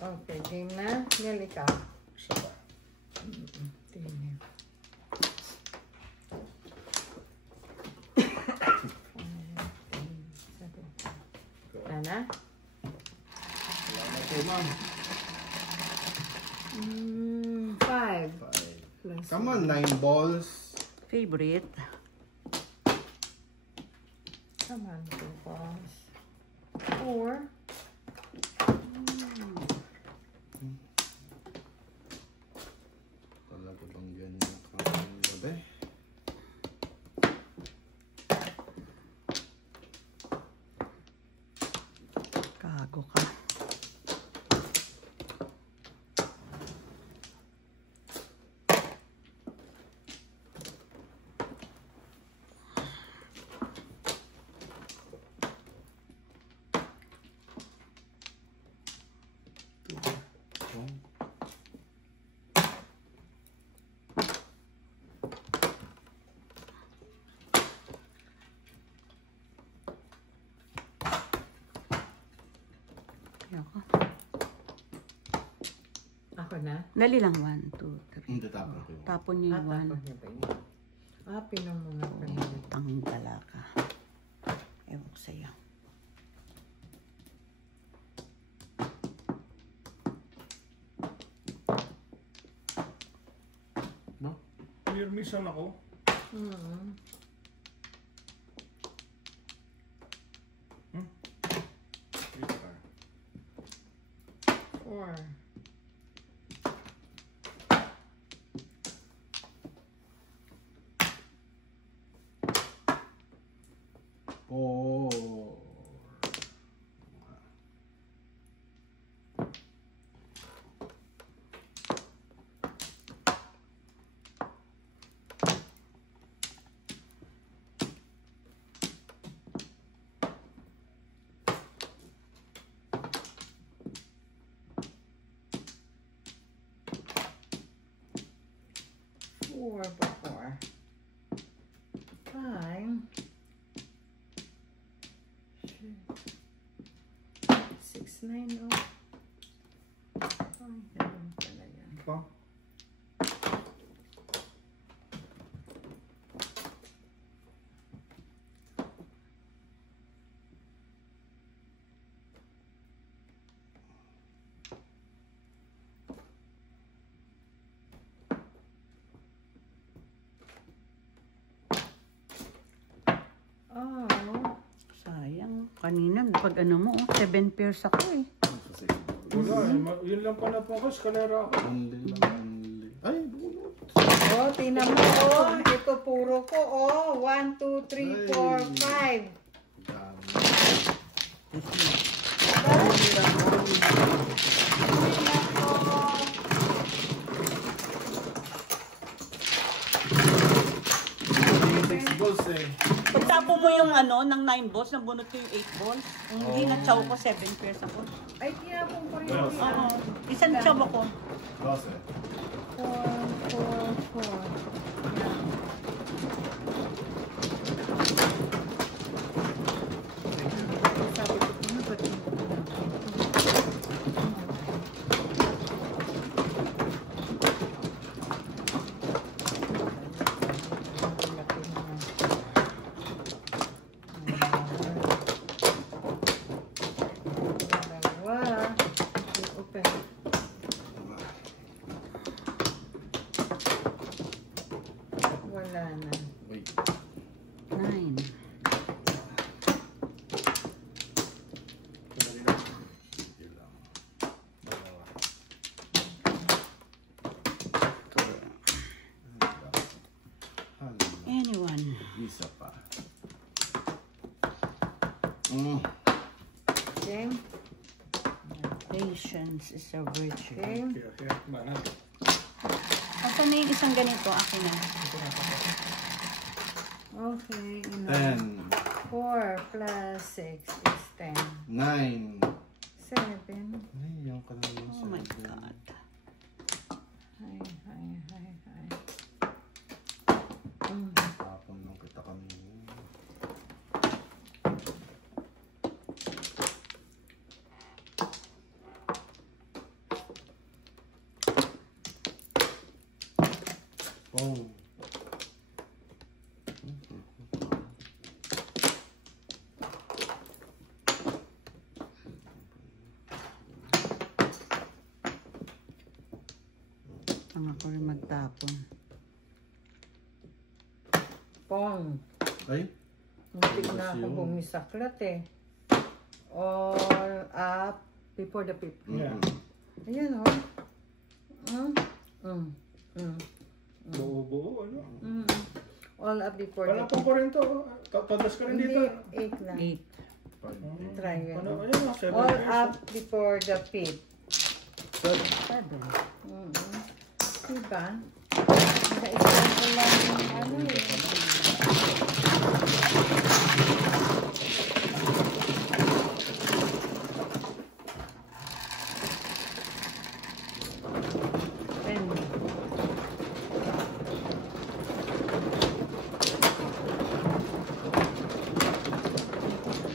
Okay, game na. Nel, ikaw. Isa pa. Tingin. Ana? Salamat po, ma'am. 5. Come on, 9 balls. Favorite. Come on, 2 balls. 4. Talaga bang ganyan ang gabi? Kago ka. Ako. Ako na? Dali lang. 1, 2, 3. Hindi, tapon ko yun. Tapon niyo yung 1. Tapos niya ba yun? Pinangungat pa niya. Tanggala ka. Ewan ko sa'yo. No? Nirmisan ako. Ito. 4. Oh. Four before. 5. 6, 9, oh. Ay, ganun pala yan. Pa? Oh. Sayang. Kanina, pag ano mo, 7 pairs ako eh. Wala eh. Yun lang pala po ako. Eskalera ako. Only lang, only. Ay, bunot. Oh, tingnan mo, oh. Ito puro ko, oh. 1, 2, 3, 4, 5. Balls eh. Pagtapo mo yung ano, ng 9 balls, nabunot ko yung 8 balls. Hindi na chow ko, 7 pairs ako. Ay, tinapong ko rin. Oo. Isang chow ako. 12. 4, 4, 4. Sabi ko, ano ba ito? Wala na. Wait. 9. Sige lang. Dalawa. Hala. Anyone. Isa pa. Game? Patience is a virtue. Game? Kaya, mana. Ito na yung isang ganito, akin na. Okay. 10. 4 plus 6 is 10. 9. 7. Ay, yung ka naman Oh my God. Hi, hi, hi, hi. Tapon nung kita kami. Oh. Ang ako rin magtapon. Pong. Ay? Muntik na ako Yun. bumisaklat eh. All up before the pip. Yeah. Ayan o. Buo-buo, ano? All up before the Palapang ko rin to. Tadas ka rin Hindi, dito. 8 lang. 8. Try Ano, it. ayun, 7 All pairs. up before the pip. 7. Diba? Naka-exam ko lang yung ano eh. Pen.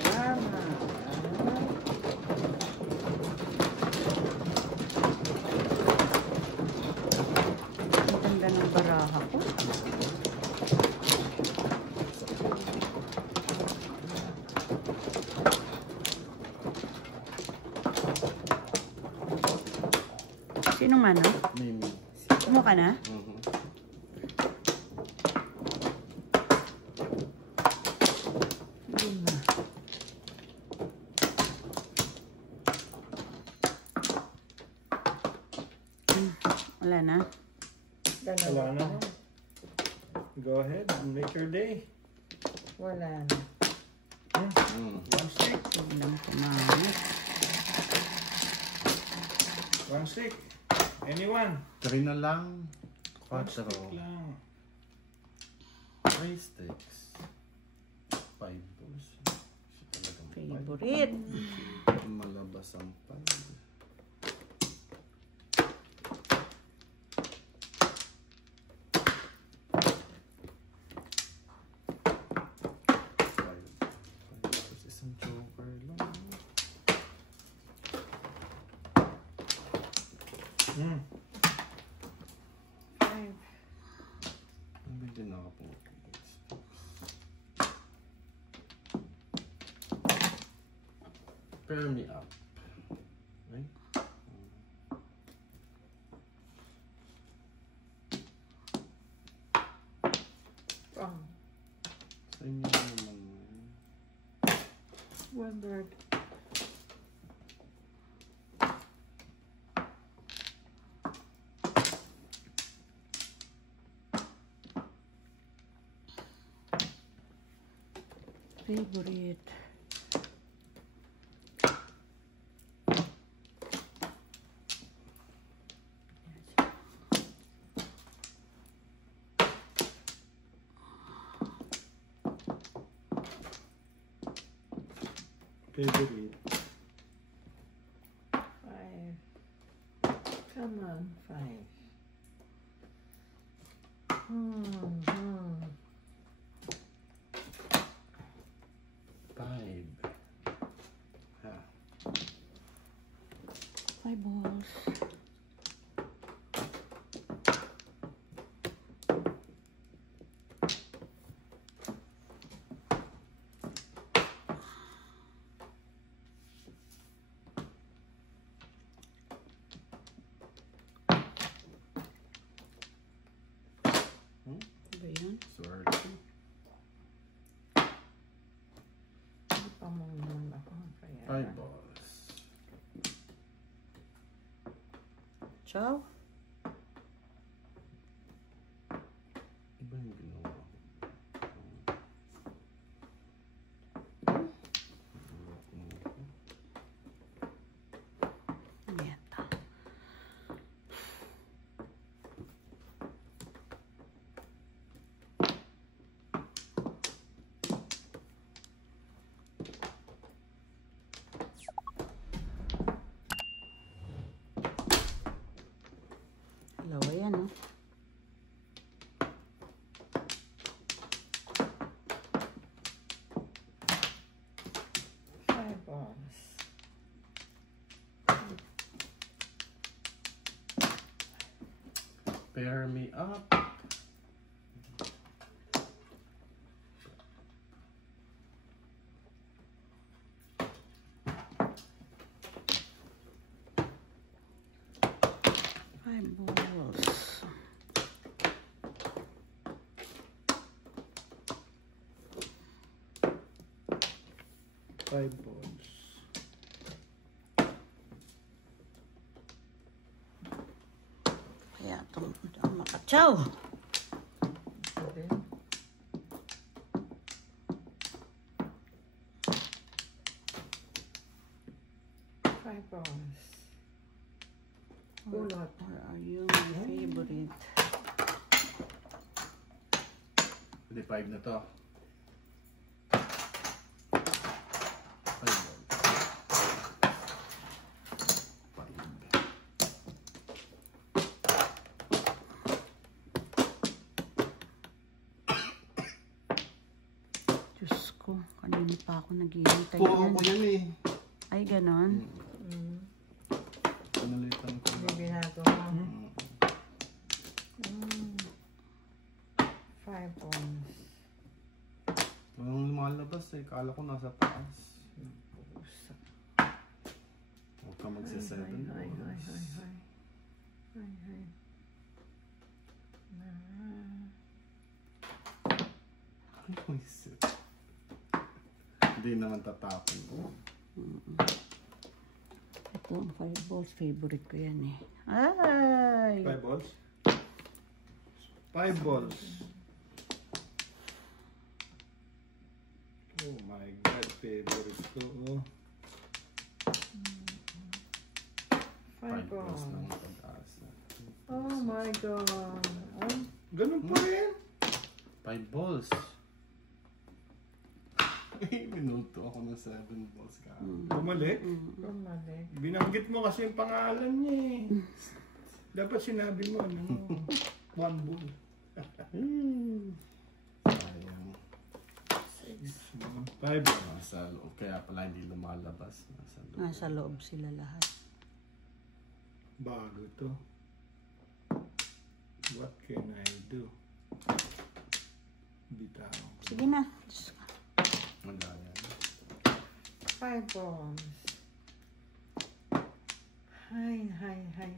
Tama. Ang ganda ng baraha ko. Sino man, no? Mimi. Mo ka na? Mhm. Lima. Wala na. Dalawa Wala na. pa. Go ahead, make your day. Wala na. One stick. Walang kumamit. One stick. Anyone? 3 na lang. One 4. stick lang. 3 sticks. 5 balls. Talagang Favorite. malabas ang 5. Isang joker lang. Five. Hindi na ako po. Pair me up. Right? Pong. Sa inyo naman. One bird. Favorite. Favorite. 5. Come on, 5. Five. Ha. 5 balls. Ba yun? Swerte. Hindi pa mo naman ako. Kaya 5 balls. Ciao. Iba yung ginawa ko. Meta. Dalawa yan, no? Five balls. Pair me up. 5 balls. Five balls. Kaya itong makatsaw. Seven. Five balls. Kulot. Where are you, my favorite? Pwede 5 na to. 5 balls. 5. Diyos ko, kanina pa ako naghihintay Puro yan. ko yan eh. Ay, ganon. Pinalitan ko. May ginagawa. Five balls. Walang lumalabas eh. Kala ko nasa taas. Huwag ka magsa-7 Ay, balls. Ay, shit. Hindi naman tatapon ko. Ito, ang 5 balls. Favorite ko yan eh. Ay! 5 balls? 5 balls. Oh my God, favorite ko. Oh. 5 Five balls balls. lang pag-taas. Oh my God. Oh, Ganun pa rin. 5 balls. Minulto ako ng 7 balls ka. Bumalik. bumalik. Binanggit mo kasi yung pangalan niya eh. Dapat sinabi mo, ano, 1 ball. Sayang. 5 balls. Nasa loob. Kaya pala hindi lumalabas. Nasa loob. Nasa loob sila lahat. Bago to. What can I do? Bitaw. Sige na. Diyos ko. Madaya. Five balls. Hi,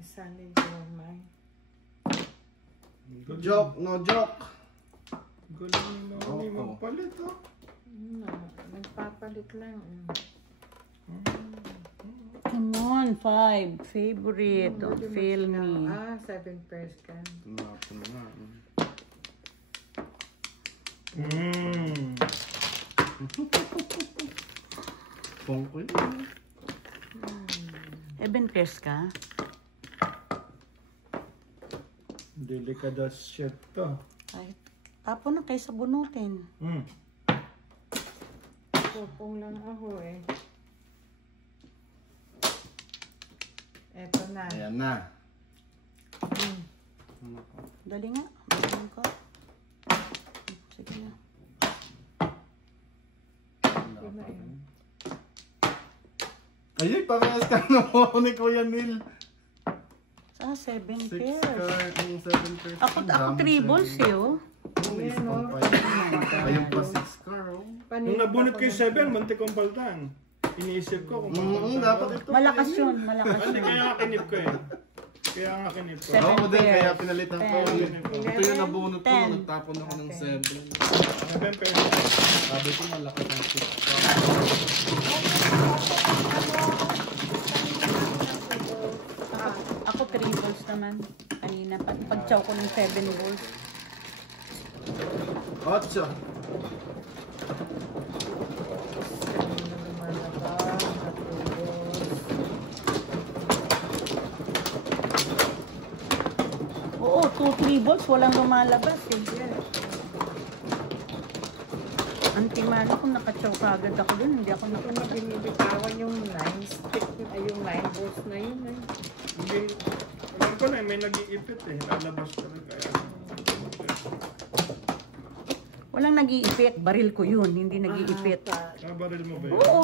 Sally, you're mine. Joke! No joke! Galing na Oo. ni magpalit, oh. No, nagpapalit lang. Come on, 5. Favorite. Don't Hindi mo fail sinaw- me. 7 pairs ka. Tinapon nga. Pongko yun. 7 pairs ka? Delikada shit to. Ay, tapon na kaysa bunutin. Pupong lang ako eh. Eto na. Ayan na. Dali nga. Dali ko. Sige na. Ayun, parehas ka na ako ni Kuya Neil. Sa 7 6 pairs. card, yung 7 pairs. Ako 3 balls eh, oh. May isa pang 5. Ayun pa 6 card, oh. Nung nabunot ko yung 7, muntik kong paltan. Iniisip ko kung Dapat ito. Malakas yun. Malakas Hindi, yun. kaya nga kinip ko eh. Kaya nga kinip ko. Seven Oo, din, kaya pairs. pinalitan ko. 10. Ito yung nabunot ko, 10. nagtapon ako ng 7. 7 pesos. Sabi ko malakas ang 6 card. Ako 3 balls naman. Kanina pa. Pag-chow ko ng 7 balls. 8. Oo, 2-3 balls. Walang lumalabas eh. Antimano kung nakachow ka agad ako dun. Hindi ako Kung nakakita. binibitawan yung line stick, ay yung line balls na yun eh. Hindi. Alam ko na, may nag-iipit eh. Lalabas ka rin kaya. Walang nag-iipit. Baril ko yun. Hindi nag-iipit. Kabaril mo ba yun? Oo.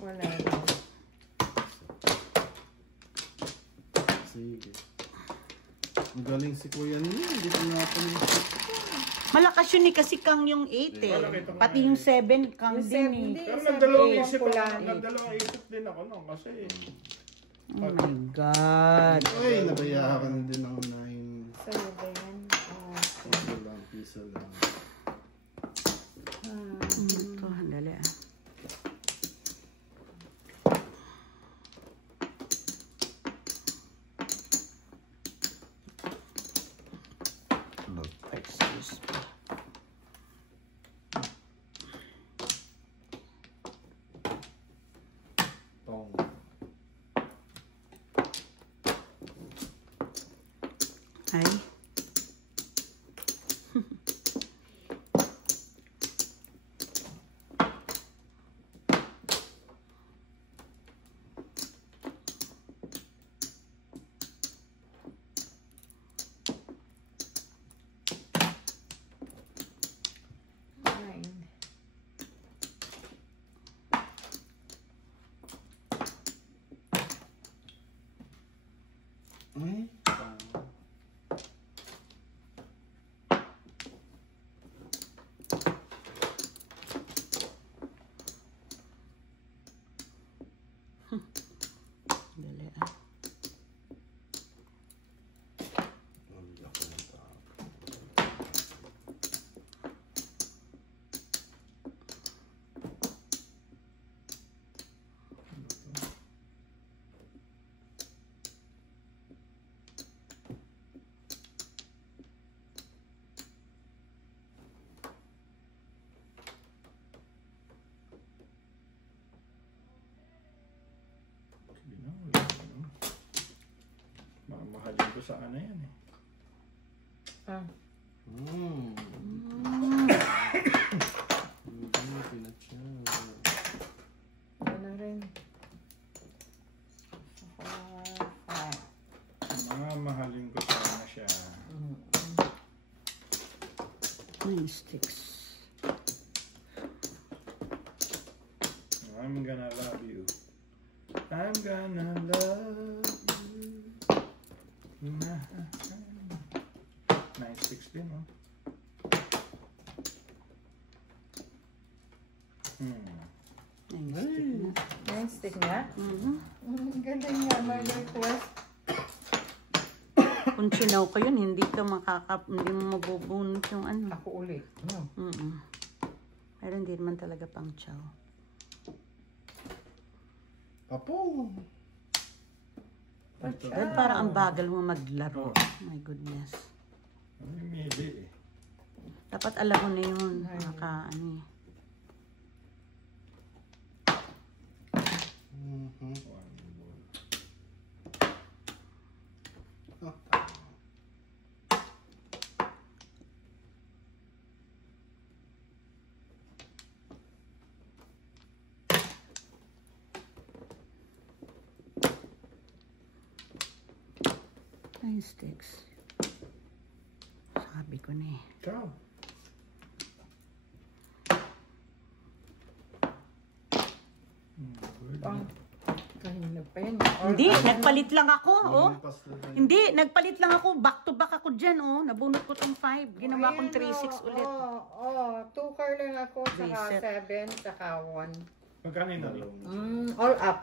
Wala na. Sige. Magaling si Kuya Neil. Hindi ko nga pa Malakas yun eh, kasi kang yung 8 eh. Malaki ito nga Pati yung 7, kang Yung din 7 eh. din. Pero Sabi nagdalawang ko, isip pula. ako. Nagdalawang isip din ako no, kasi Oh my God. Ay, nabayaran din ng 9. Sa'yo ba yan? Oh. Piso lang. Ito, handali ah. Excuse me. Tong. Ay. Nine. Ay. Handali ah. hindi na, wala na. Mamahalin ko sa ano yan eh. Ah. Hindi, pinatsa. Ano rin? Mamahalin ko sana siya. 9 sticks. I'm gonna love you. I'm gonna love you. 9-6 din, oh. Nine stick na? Mhm. Galing nga, my request. Kung sinaw ko yun, hindi mo mabubunot yung ano. Ako ulit. No. Pero hindi naman talaga pang chow. Papo. Pero parang ang bagal mo maglaro. My goodness. Ano yung mili eh. Dapat alam mo na yun. Ano eh. Nine sticks. Sabi ko na eh. Ciao. Pang, kanina pa yan. Hindi, nagpalit lang ako, oh. Lumipas na tayo. Hindi, nagpalit lang ako. Back to back ako dyan, oh. Nabunot ko tong 5. Ginawa kong 3-6 ulit. Two car lang ako, saka Reset. 7, saka 1. Magkano yun? All up.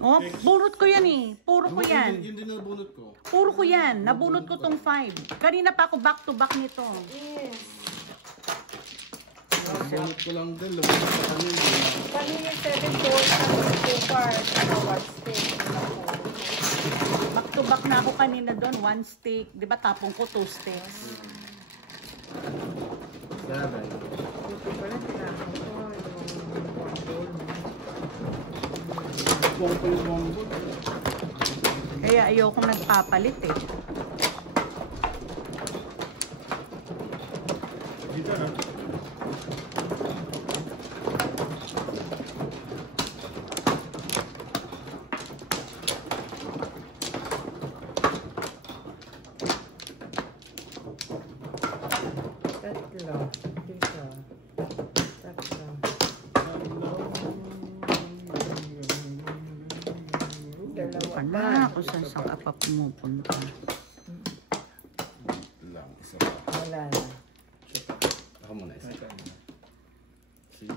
Oh, bunot ko yan eh. Puro ko yan. Yun din nabunot ko. Puro ko yan. Nabunot ko tong 5. Kanina pa ako back to back nito. Yes. Nabunot ko lang din. Lumabas sa kanina. Kanina 7 gold, two car, saka 1 stick. Back to back na ako kanina doon. 1 stick. Di ba tapong ko 2 sticks? Sabi. Buti pala, kailangan ko yung 1 gold. Buong ko yung bongbon. Kaya ayokong nagpapalit eh. Dito na. Tatlo. Dito. Tatlo. Dalawa Pa pa. na kung saan sa ka pa pumupunta. Lang, isa pa. Wala na. Siya pa. Ako muna isa. Ito. Sige.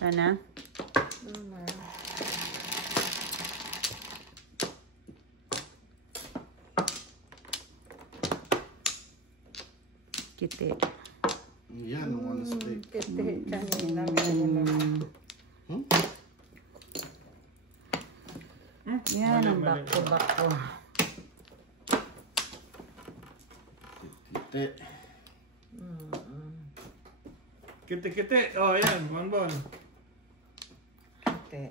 Sana? Naman. Kiti. Yan, one stick. Kiti, kanina. Ganun. Yan ang Mali, mali. bako-bako. Kiti. Kiti-kiti. Oh, ayan. One ball. Kiti.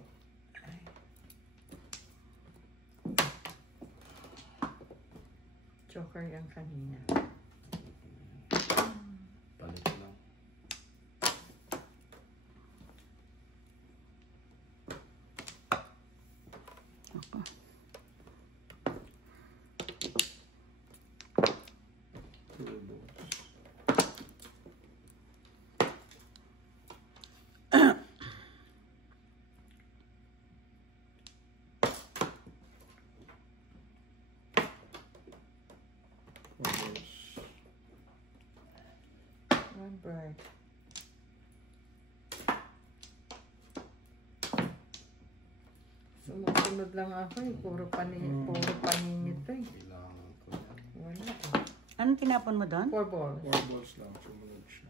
Joker yung kanina. Palit lang. Ako. Two balls. Four balls. One bird. Sumusunod lang ako eh. Puro panin ito eh. Kailangan ko yan. Wala eh. Anong tinapon mo doon? 4 balls. Four balls lang. Sumunod siya.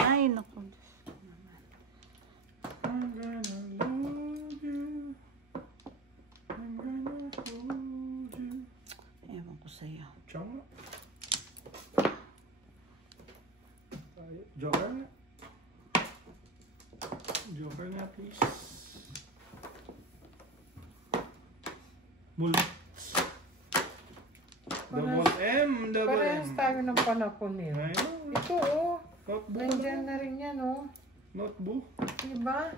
Ay, naku. I'm gonna love you. I'm gonna hold you. Ewan ko sa'yo. Chong. Joker nga. Joker nga, please. Bullets. Double M, double Parehas M. tayo ng panahon eh. Ayun. Ito oh. Notebook. Nandiyan na rin yan oh. Notebook. Diba?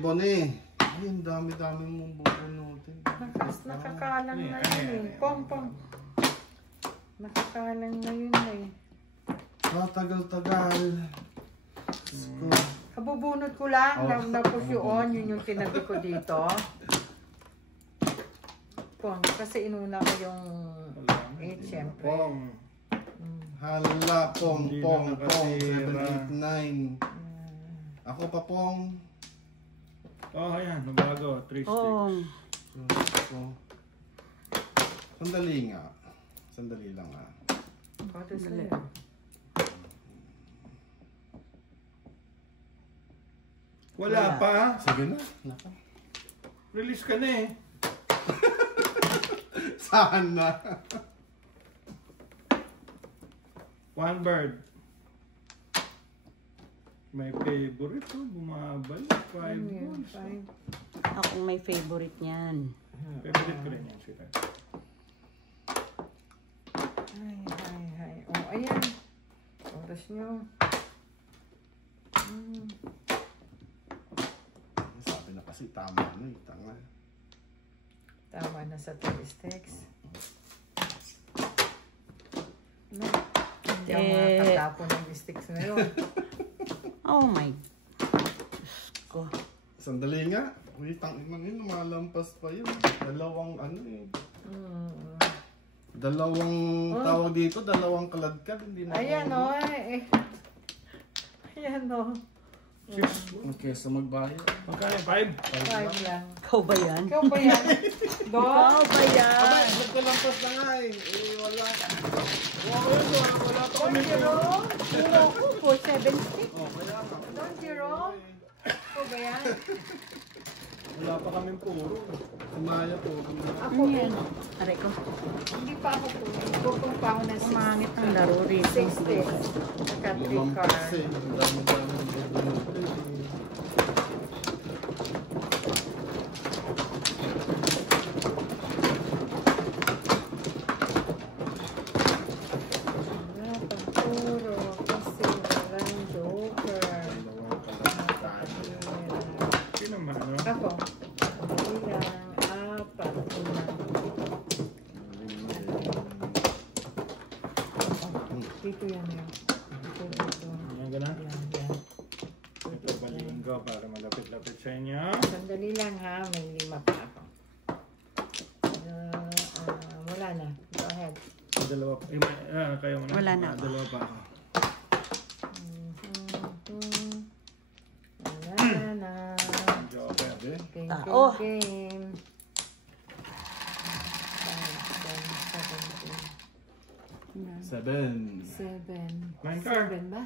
Bonnie. Ay, ang dami-dami mong bubunutin. Nakakalang na yun eh. Pom. Nakakalang na yun eh. Tagal-tagal. Diyos ko. Kabubunot ko lang. Oh. Na-push yun. Yun yung tinabi ko dito. Pom. Kasi inuna ko yung Wala. 8 syempre. Pong. Hala, pong, Hindi pong, na pong, nakatira. 7, 8, 9. Ako pa, pong. Oh, ayan. Nabago. 3 sticks. Oo. Diyos ko. Sandali nga. Sandali lang ah. Bato sa'yo. Wala pa. Sige na. Naka. Release ka na eh. Sana. One bird. May favorite oh. Bumabalik. 5 Ano yun? balls. 5. Akong may favorite niyan. Favorite ko rin yan, sweetheart. Ay. Oh, ayan. Oras nyo. Sabi na kasi tama na eh. Tanga. Tama na sa 3 sticks. No. Hindi ako makakatapon ng sticks na yun. Oh my. Diyos ko. Sandali nga. Uy, tangin yun. Lumalampas pa yun. Dalawang ano eh. Dalawang tawag dito. Dalawang kaladkad. Hindi na. Ayan o. Ayan o. 6. Okay, so magbayad. Magkano? 5? 5 lang. Ikaw ba yan? Ikaw ba yan? Ikaw ba yan? Abay, nagkalampas na nga eh. Wala. Wala pa kami. Puro ko, 7 sticks. Oh, kaya nga. Don Jerome? Ikaw ba yan? Wala pa kami puro. Sumaya po. Ako Ano po. yan? Aray ko. Hindi pa ako po. Bukong pa ako ng Umangit ang laro rito. 6 sticks. Naka 3 Limampas cards. eh. Ang dami-dami ng bubunutin. Wala pang puro. Kasi walang joker. Dalawang kaladkad. Sino naman, no? Ako. Ilang, 4, 5. Dito yan yun. Dito. Ayan ka na? Yan. Ito baliin ko para malapit-lapit sa inyo. Sandali lang ha, may 5 pa ako. Wala na. dalawa pa. Kayo muna. Wala na. Dalawa pa ako. Wala na. Joker. Okay. Game, Tao. game. 7. 7. 9 car. 7 ba?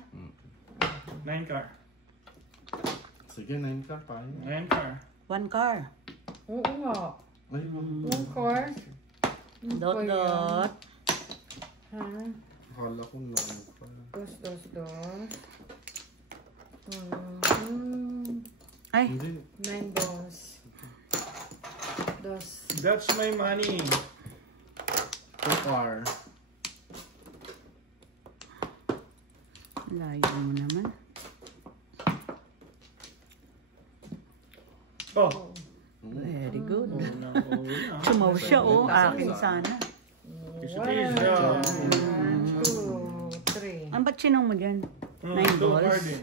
9 car. Sige, 9 car pa. 9 car. 1 car. Oo nga. Ay, One car. Dot, dot. Ha? akala ko 9 pa. Dos, dos, dos. Ay, Hindi. 9 balls. Dos. That's my money. 2 car. layo mo naman. Oh. Very good. Unang una. Sumaw siya, oh. Akin sana. Isa-isa. 1, 2, 3. Ang ba't sinong mo dyan? 9 Two balls? card din.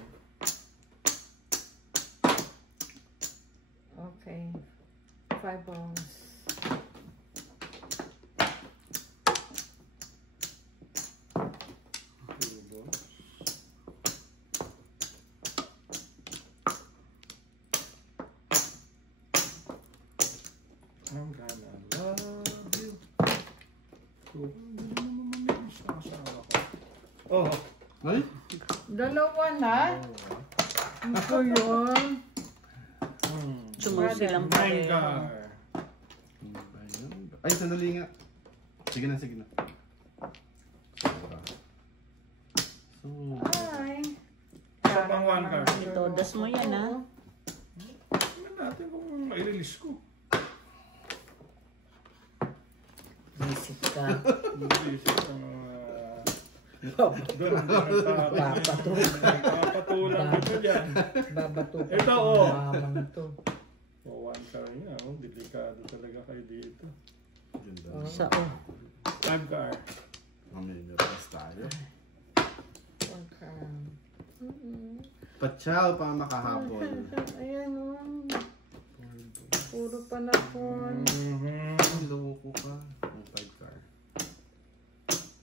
Okay. 5 balls. I'm gonna love you. Hindi naman mamimiss ang asawa ko. Oh, Ay? Dalawa na? Ito yun. Sumaw silang 9 pareho. car. Ano ba yun? Ay, sandali nga. Sige na, sige na. So, Ay. Isa pang 1 car. Todas mo yan, ha? Tingnan natin kung mai-release ko. Isip ka. Isip ang doon papatulang ito dyan. Babato ka. Ito, oh. Mamang to. O, 1 car niya. Oh, delikado talaga kayo dito. ganda. Sa, oh. 5 car. Mamaya ras tayo. 1 car. Patsal pa makahapon. Ayan o. Puro panahon. Ang loko ka. Ang 5 car.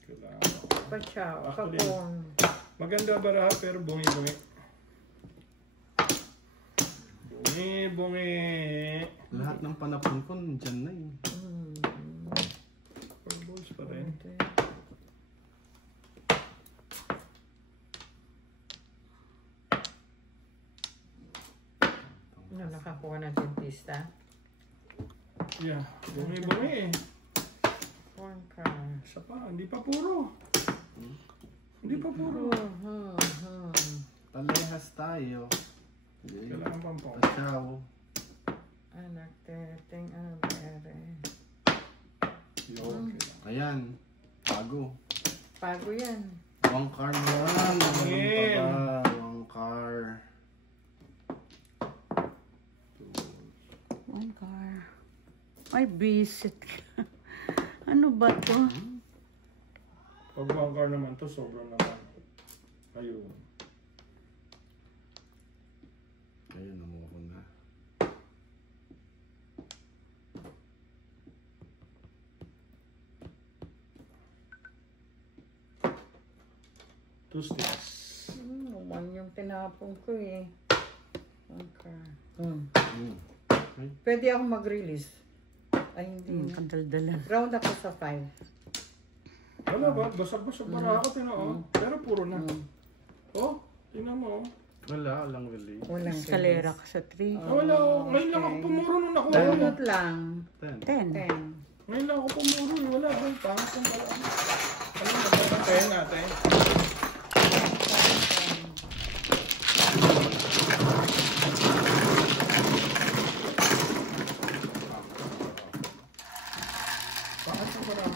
Kailangan. Pachaw. Actually, Kapong. maganda baraha pero bungi-bungi. Bungi-bungi. Lahat ng panapon ko nandyan na eh. 4 balls pa rin. Ano, nakakuha ng dentista? Yeah, bungi-bungi. 1 car. Isa pa, hindi pa puro. Hindi pa puro. Palehas tayo. Sige. Kailangan pampong. Patsal. Anak, teteng, ano ba ere? Yun. Ayan. Bago. Pago yan. 1 car naman. Tingin. 1 car. 1 car. Ay, visit ka. Ano ba to? Pag 1 car naman to, sobrang naman. Ayun. Ayun, namuha ko na. Two sticks. One yung tinapon ko eh. 1 car. Okay. Pwede ako mag-release. Ay, hindi. Ang kadaldalan. Round ako sa 5. Wala ba? Basag-basag para ako, tinoo. Pero puro na. Oh, tingnan mo. Wala, walang really. Walang Eskalera ka sa 3. Wala, ngayon lang ako pumuro nung nakuha mo. Bunot lang. 10. 10. 10. Ngayon lang ako pumuro. Wala, ang pangit ang pala. Ano na, tatantayin natin. Pangit ang pala.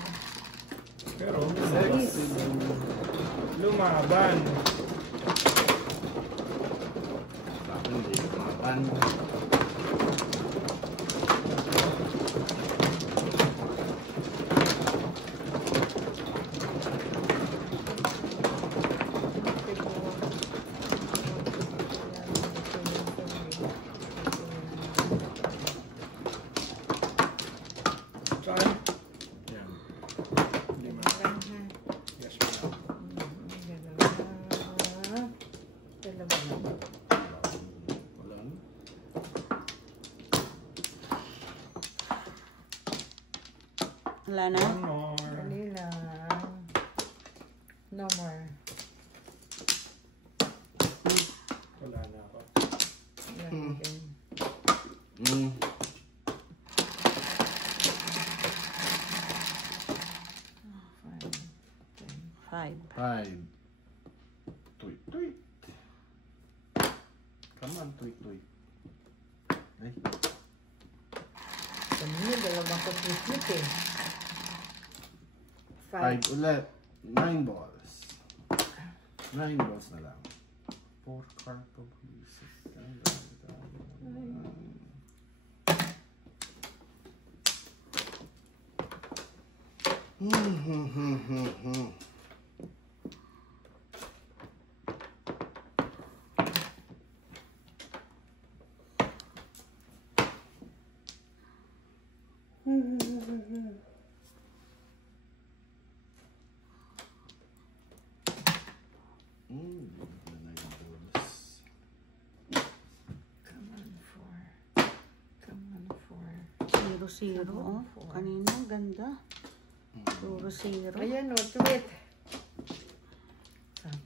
Pero, lumaban. Bakit hindi kumaban? Saan? Yan. Lima. Wala na? One more. Dali lang. No more. Wala na ako. Yan din. Mm. Five, 10. 5. 5. Tweet, tweet. Come on, tweet, tweet. Ay. Kanina, dalawang ko tweet eh. 5 ulit. 9 balls. 9 balls na lang. 4 cardboard pieces. Come on, 4. Come on, 4. 0-0. Oh. Kanina, ganda. 0-0. Ayan o, tweet.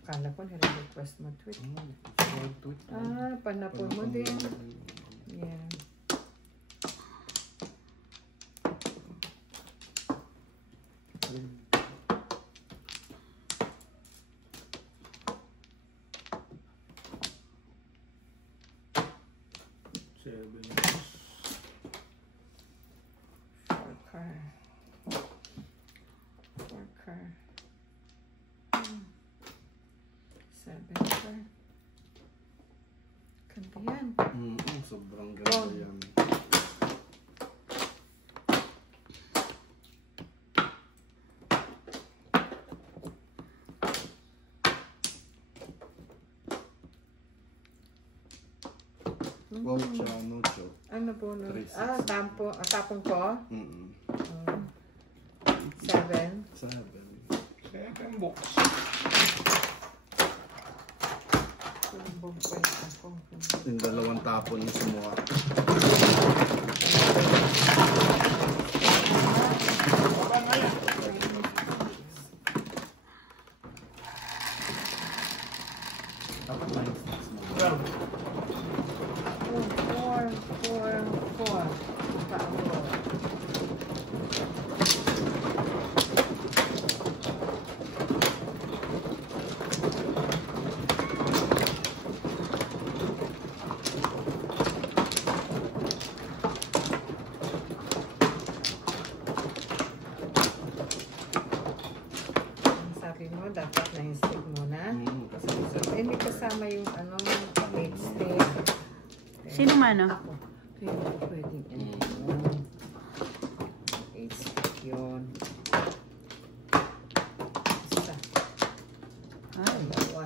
Kala ko nire-request mo tweet. Ah, panapon mo din. Yan. Seven. 4 car. 4 car. 7 car. Ganda yan. Sobrang ganda yan. Ocho, nocho. Ano po? No? 360. Ah, tapon ko. 7. 7. Second box. Sumbong pa yung ako. Yung dalawang tapon yung sumuha. Baka na yan. Dapat na yung stats mo. 4. Paano? Sabi mo, dapat na yung stick muna. Kasi isa. Hindi kasama yung ano, plate stick. Sino mano? Ako. Kaya hindi ko pwedeng ano. Plate stick yun. Isa. Ay, Dalawa.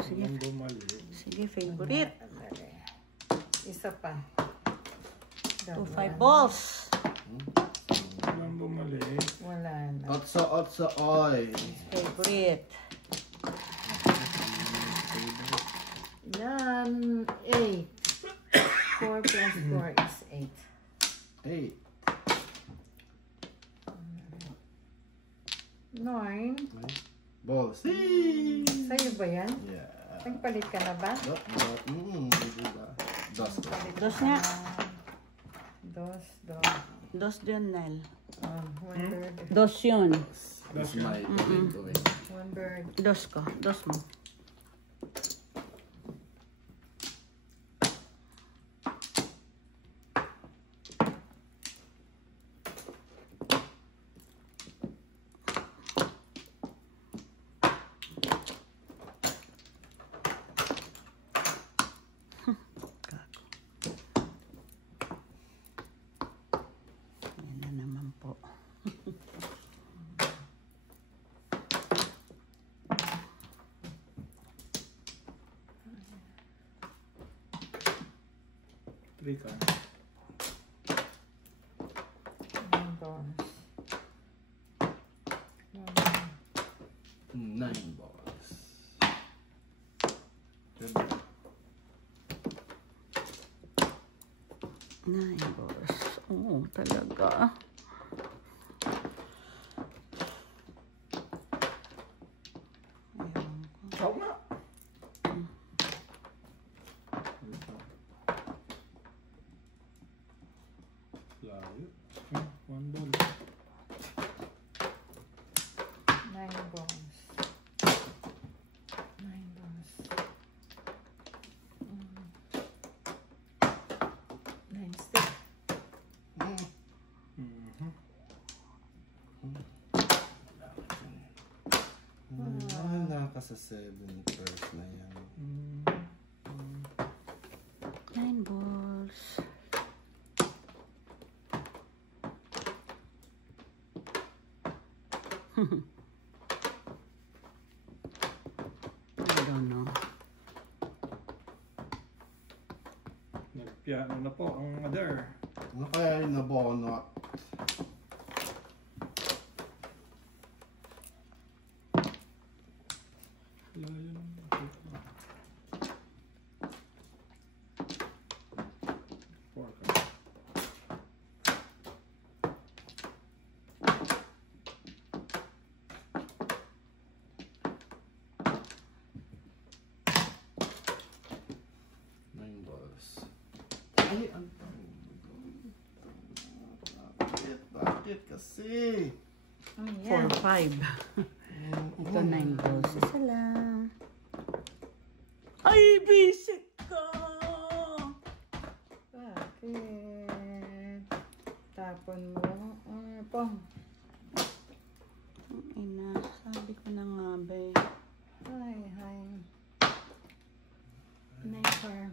sige. Ang bumali. Sige, favorite. Isa pa. 2-5 balls. Ang bumali. Wala na. Otso, oy. Favorite. Yan. 8. 4 plus 4 is 8. 8. 9. Balls. Sa'yo ba yan? Yeah. Nagpalit ka na ba? Diba? Dos. Dos nga. Dos. Dos yun, Nel. 1 bird. Dos yun. That's my going. 1 bird. Dos ko. Dos mo. Yan na naman po. Three ka. 1 balls. 9 balls. 9 balls. Oo, talaga. Chow nga. Layo. 1 ball. 9 balls. 9 balls. 9 stick. Wala ka sa 7 first na yan. 9 balls. I don't know. Nagpiano na po ang mother. Ano kaya yung nabono? Ay, bakit kasi? Ayan. 4, 5. Ito 9 balls. Isa lang. Ay, visit ka! Bakit? Tapon mo. Pong. Ina, sabi ko na nga, be. Hi. 9 farm.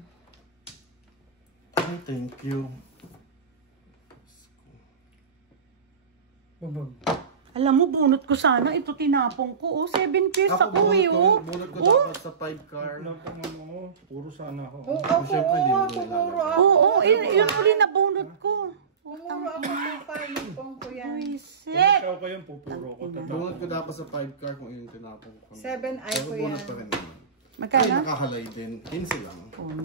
Ay, thank you. Bubog. Alam mo, bunot ko sana. Ito tinapong ko. Oh, 7 pairs ako eh, oh. Bunot ko Oh, dapat sa 5 car. Wala pong ano, puro sana ako. Oo, ako, Siyempre, hindi mo pumuro ilalagay. ako. oo, yun uli na bunot ko. Pumuro ako sa farming pong ko yan. Ay, Kung set. ikaw kayo, pupuro ko. Bunot ko dapat sa 5 car kung yung tinapong ko. 7 ay Pero ko bunot yan. pa rin naman. Ay, Magkano? nakahalay din. 15 lang.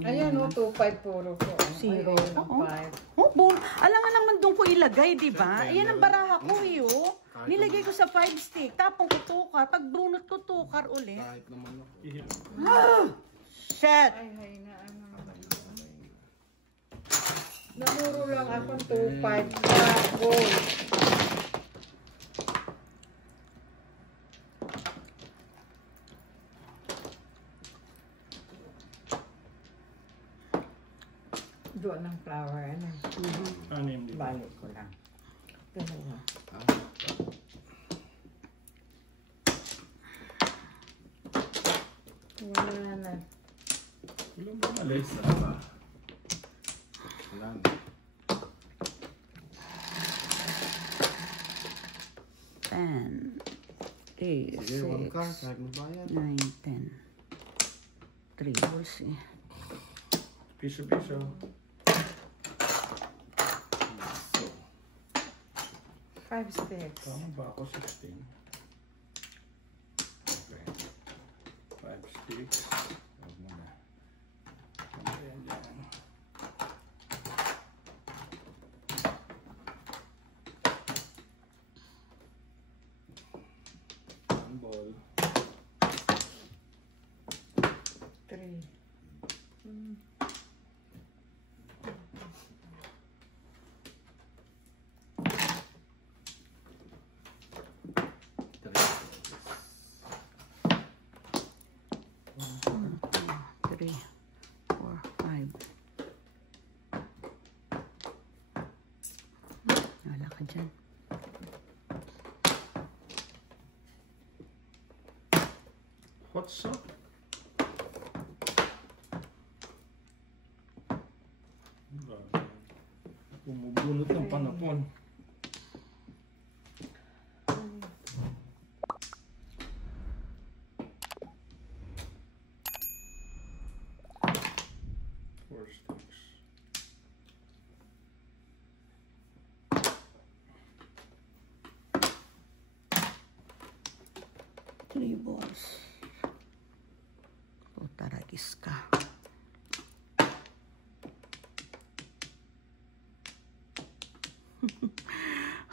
Ayan o, 2-5 puro ko. Zero. Ayun, Oo. 5. Oh, alam nga naman doon ko ilagay, di ba? Ayan ang baraha ko, eh, oh. Nilagay ko sa 5 stick. Tapong ko tukar. Pag bunot ko tukar ulit. Kahit naman ako. Shit. Ay, na ano. Namuro lang akong 2-5 sa gold. Doon ng flower, ano. Ano yung di ba? Balik ko lang. Dalawa. Wala na. Wala ba malis? Wala na. 10, 8, Sige, 1 car. 6, Kahit mabayad. 9, 10. 3 balls, eh. Piso-piso. So, 5 sticks. Tama ba ako? 16. Okay. 5 sticks. Huwag mo na. Ayan dyan. One ball. 3. Three, 4, 5. Wala ka dyan. Hot sauce. Bumubulot ng panapon. Four sticks. Three balls. Putaragis ka.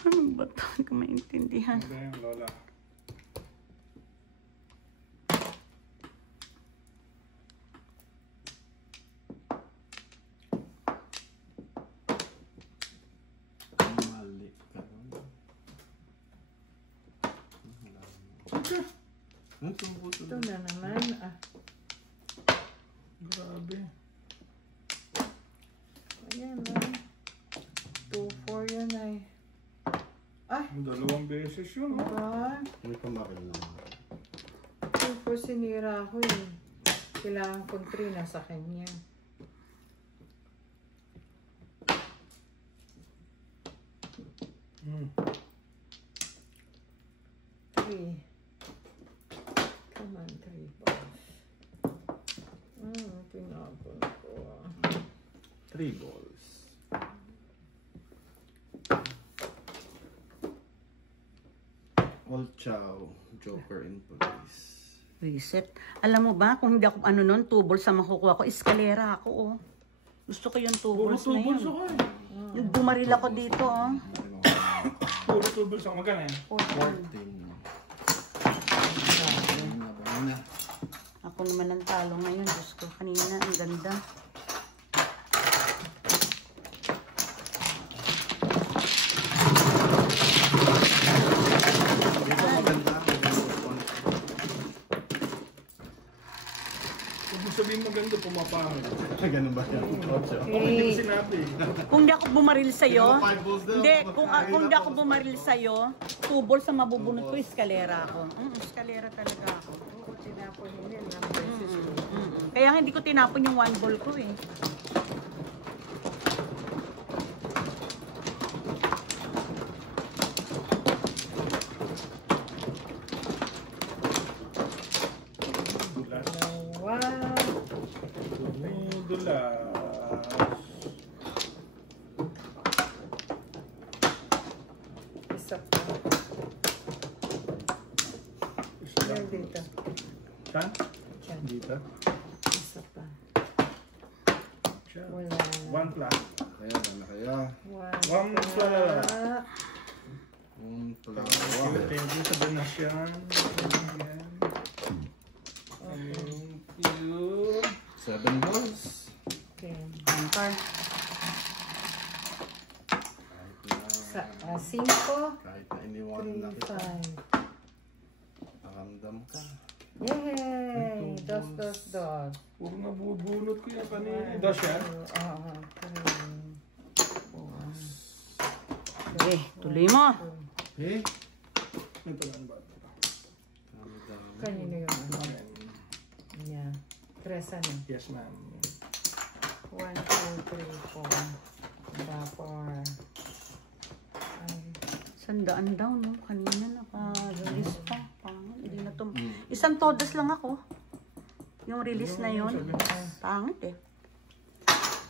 Ano ba ito? Hindi ko maintindihan. Ano yung lola? Mali ka. Ang tubos Ito na naman. Ah, Grabe. ayan na. 2-4 yan ay. Ay, Dalawang beses yun, oh. diba? May pamaril naman. 2-4 sinira ko eh. Kailangan kong 3 na sa kanya. Hmm. 3. Come on, 3 balls. Pinapon ko. 3 balls. All chow. Joker in police. Reset. Alam mo ba, kung hindi ako ano nun, 2 balls sa makukuha ko, eskalera ako, oh. Gusto ko yung 2 Puro balls na tubos yun. ako eh. Yung bumaril ako dito, oh. Puro tubos ako. Magkano yan? 14. Ako naman ang talo ngayon. Diyos ko, kanina, ang ganda. Dito maganda. Ibig sabihin maganda, pumapangit. Ganun ba yan? Ocho. Ako hindi ko sinabi. Kung di ako bumaril sa'yo, Hindi mo 5 balls daw. hindi, kung di ako bumaril sa'yo, 2 balls ang mabubunot ko, eskalera ako. Eskalera talaga ako. Oo, tinapon yun. Ang beses ko. Kaya hindi ko tinapon yung 1 ball ko, eh. Dulas. Wow. Dulas. Isa pa. Yan dito. Saan? Diyan. Dito. Isa pa. Siya. Wala. 1 plus. Kaya, ano kaya? One plus. Wow. Thank you sa donasyon. Ayan. Thank you. 7 balls. Okay. Antar. Sa, 5, Kahit na iniwanan na 3, kita. 5. Nakamdam ka. Yay! Dos. Huwag nabubunot ko yan kanina. Dos yan? Oo, 3, 4. Okay, tuloy mo. Eh? May palaan ba? Dami-dami. Kanino yung ano? Yeah. 3 ano? Yes, ma'am. 1, 2, 3, 4. 4. Sandaan daw, no? Kanina naka-release pa. Pangit, hindi na to. Isang todas lang ako. Yung release na yun. Pangit, eh.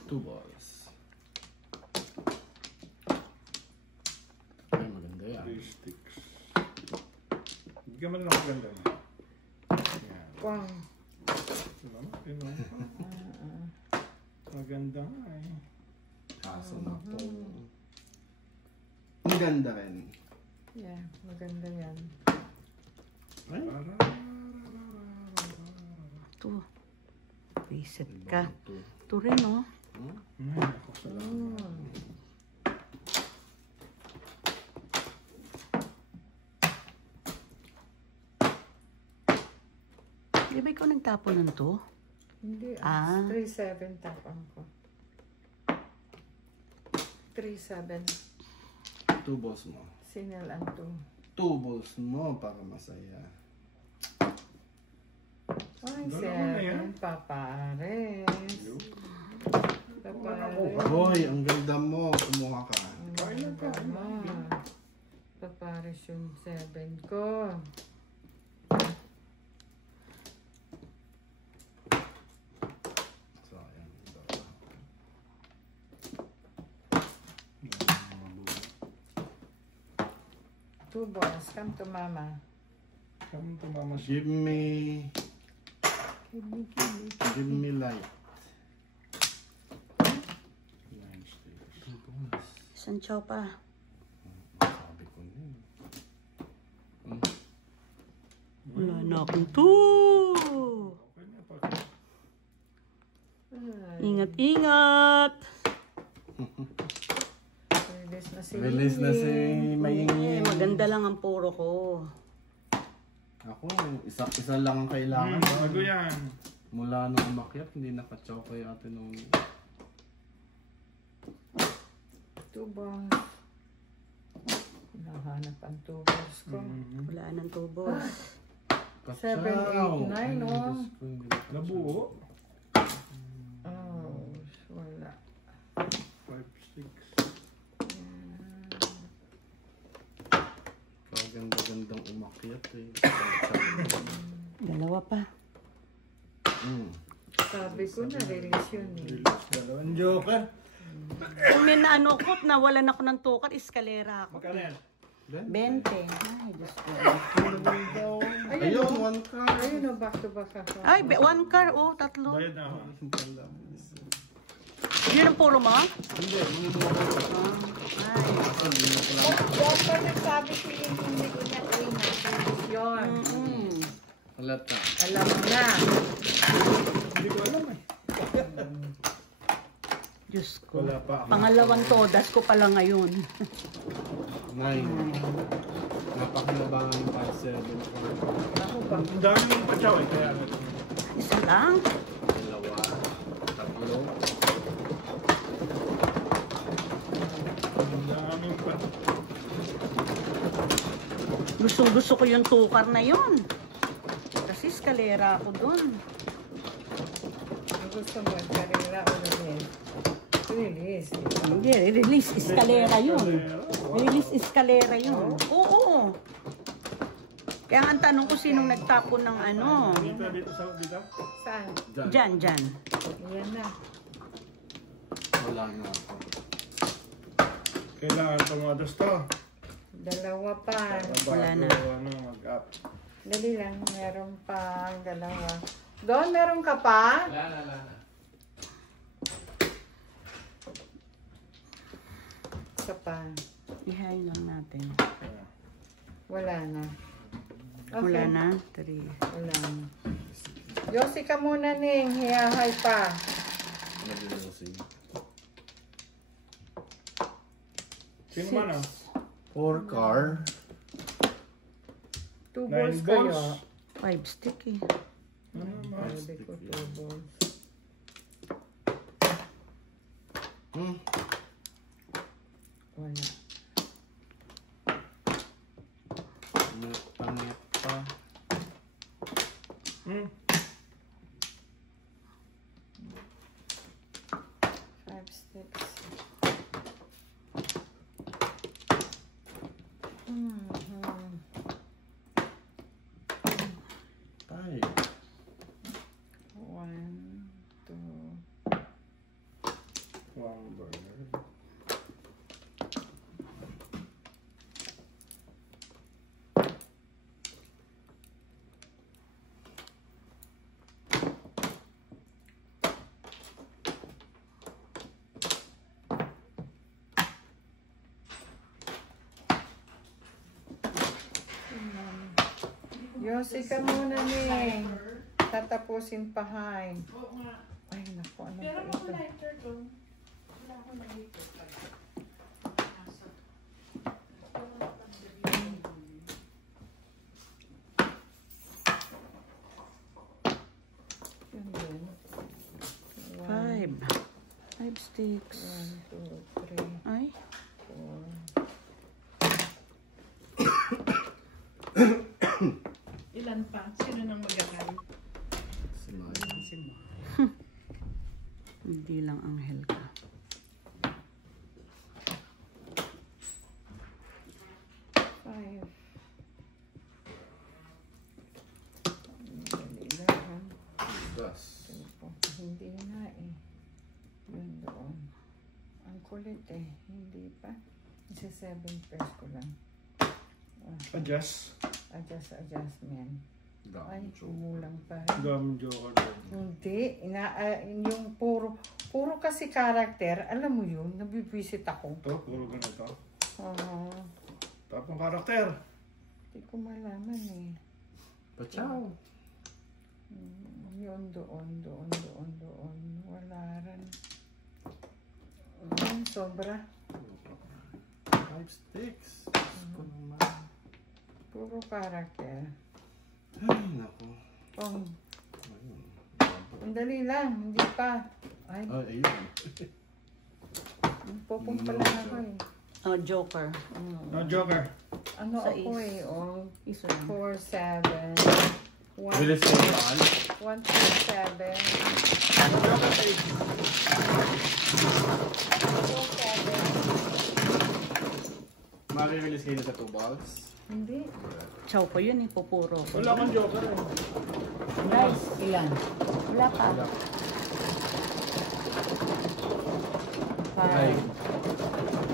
2 balls. Ay, maganda yan. 3 sticks. Bigyan mo na lang maganda niya. Yan. Kung Diba? Maganda nga eh. Kaso na po. Ang ganda rin. yeah, maganda yan. Ay, Ito. Reset ka. ito. Ito rin, no? Ako sa lang. Di ba ikaw nagtapon ng to? Hindi, Ah. 3-7 tapang ko. 3-7. 2 balls mo. Sinal ang 2. 2 balls mo para masaya. Ay, Dalawa na yan. 7. Papares. Papares. Hoy, ang ganda mo. Kumuha ka. Kaya ka. Tama. Papares yung 7 ko. So, ayan. 2 balls. Come to mama. Kamu tumama siya. Give me light. 9 sticks. 2 balls. Isang chow pa. akong 2. Okay na pa. Ingat-ingat. Release na si Release na si Maingin. Maganda lang ang puro ko. Ako, isa lang ang kailangan. Bago yan. Mula nung umakyat, hindi naka-chow kay Ate Nomi. 2 balls. Hinahanap ang 2 balls ko. Wala nang tubos. 7, 8, 9, oh. Nabuo. Oh, wala. 5, 6. Ganda-gandang umakyat eh. Dalawa pa. Sabi ko na, release yun eh. Dalawang joker. Kung may naano ko, nawalan ako ng tukar, eskalera ako. Magkano yan? 20. Ay, Diyos ko. Ayun, 1 car. Ayun o, back to back ako. Ay, 1 car, oh, 3. Bayad na ako. Yun ang puro mo? Hindi, hindi mo ako. Doon pa nagsabi ko yung hindi ko niya uwi na. Yun. Halata. Alam mo na. Hindi ko alam eh. Diyos ko. Wala pa ako. Pangalawang todas ko pala ngayon. 9. Napakinabangan ng 5-7. Ako ba? Ang dami yung patsaw eh. Kaya Isa lang. Dalawa. Tatlo. ang daming pa. Gusto ko yung tukar na yun. Kasi eskalera ako dun. Ang gusto mo, karera o release? Release. Hindi, release eskalera yun. Release eskalera yun. Oo. Kaya ang tanong ko sinong nagtapon ng ano. Dito sa dito. Saan? Dyan. Yan na. Wala na ako. Kailangan tumadas to. Dalawa pa. Wala na. Ano, mag-up. Dali lang, meron pa ang dalawa. Doon, meron ka pa? Wala. Isa pa. Ihayin lang natin. Wala na. Okay. Wala na. 3. Wala na. Yossi ka muna, Ning. Hiyahay pa. Nag-losing. Sino man ah? 4 car. 2 9 balls balls. kayo. 5 stick eh. Ano ba? Sabi ko 2 balls. Wala. Pangit pa. Five sticks. Tay. 1, 2. One burner. Yossi ka muna, Ning. Tatapusin pa, hay. Ay, naku, ano ba ito? Yun din. 5 sticks. 1, 2, 3, Ay. 4. Ilan pa? Sino nang magagal? Si Maya. Hindi lang anghel ka. Five. Dali lang. Gas. Hindi na eh. Yun doon. Ang kulit eh. Hindi pa. Isa 7 pairs ko lang. Adjust. Adjustment. Ay, Dami. umulang pa rin. Daming joker doon. Hindi. Yung puro kasi karakter. Alam mo yun, nabibwisit ako. Ito, puro ganito. Oo. Tapong karakter. Hindi ko malaman eh. Pachaw. Yun, doon. Wala rin. Ang sobra. 5 sticks. Gusto naman. Puro character. Ay, naku. Pong. Ayun. Ang dali lang, hindi pa. Ay, Ay, ayun. popong pa lang ako eh. Oh, Joker. No, Joker. Ano Sa ako is. eh, oh. Isa lang. 4, 7. 1, Bilis ko saan? 1, 2, 7. No, Joker sa 8. 2, 7. Marirelease kayo sa 2 balls? Hindi. Chow pa yun eh, pupuro. Wala kang Joker eh. Guys, ilan? Wala pa. Wala. 5.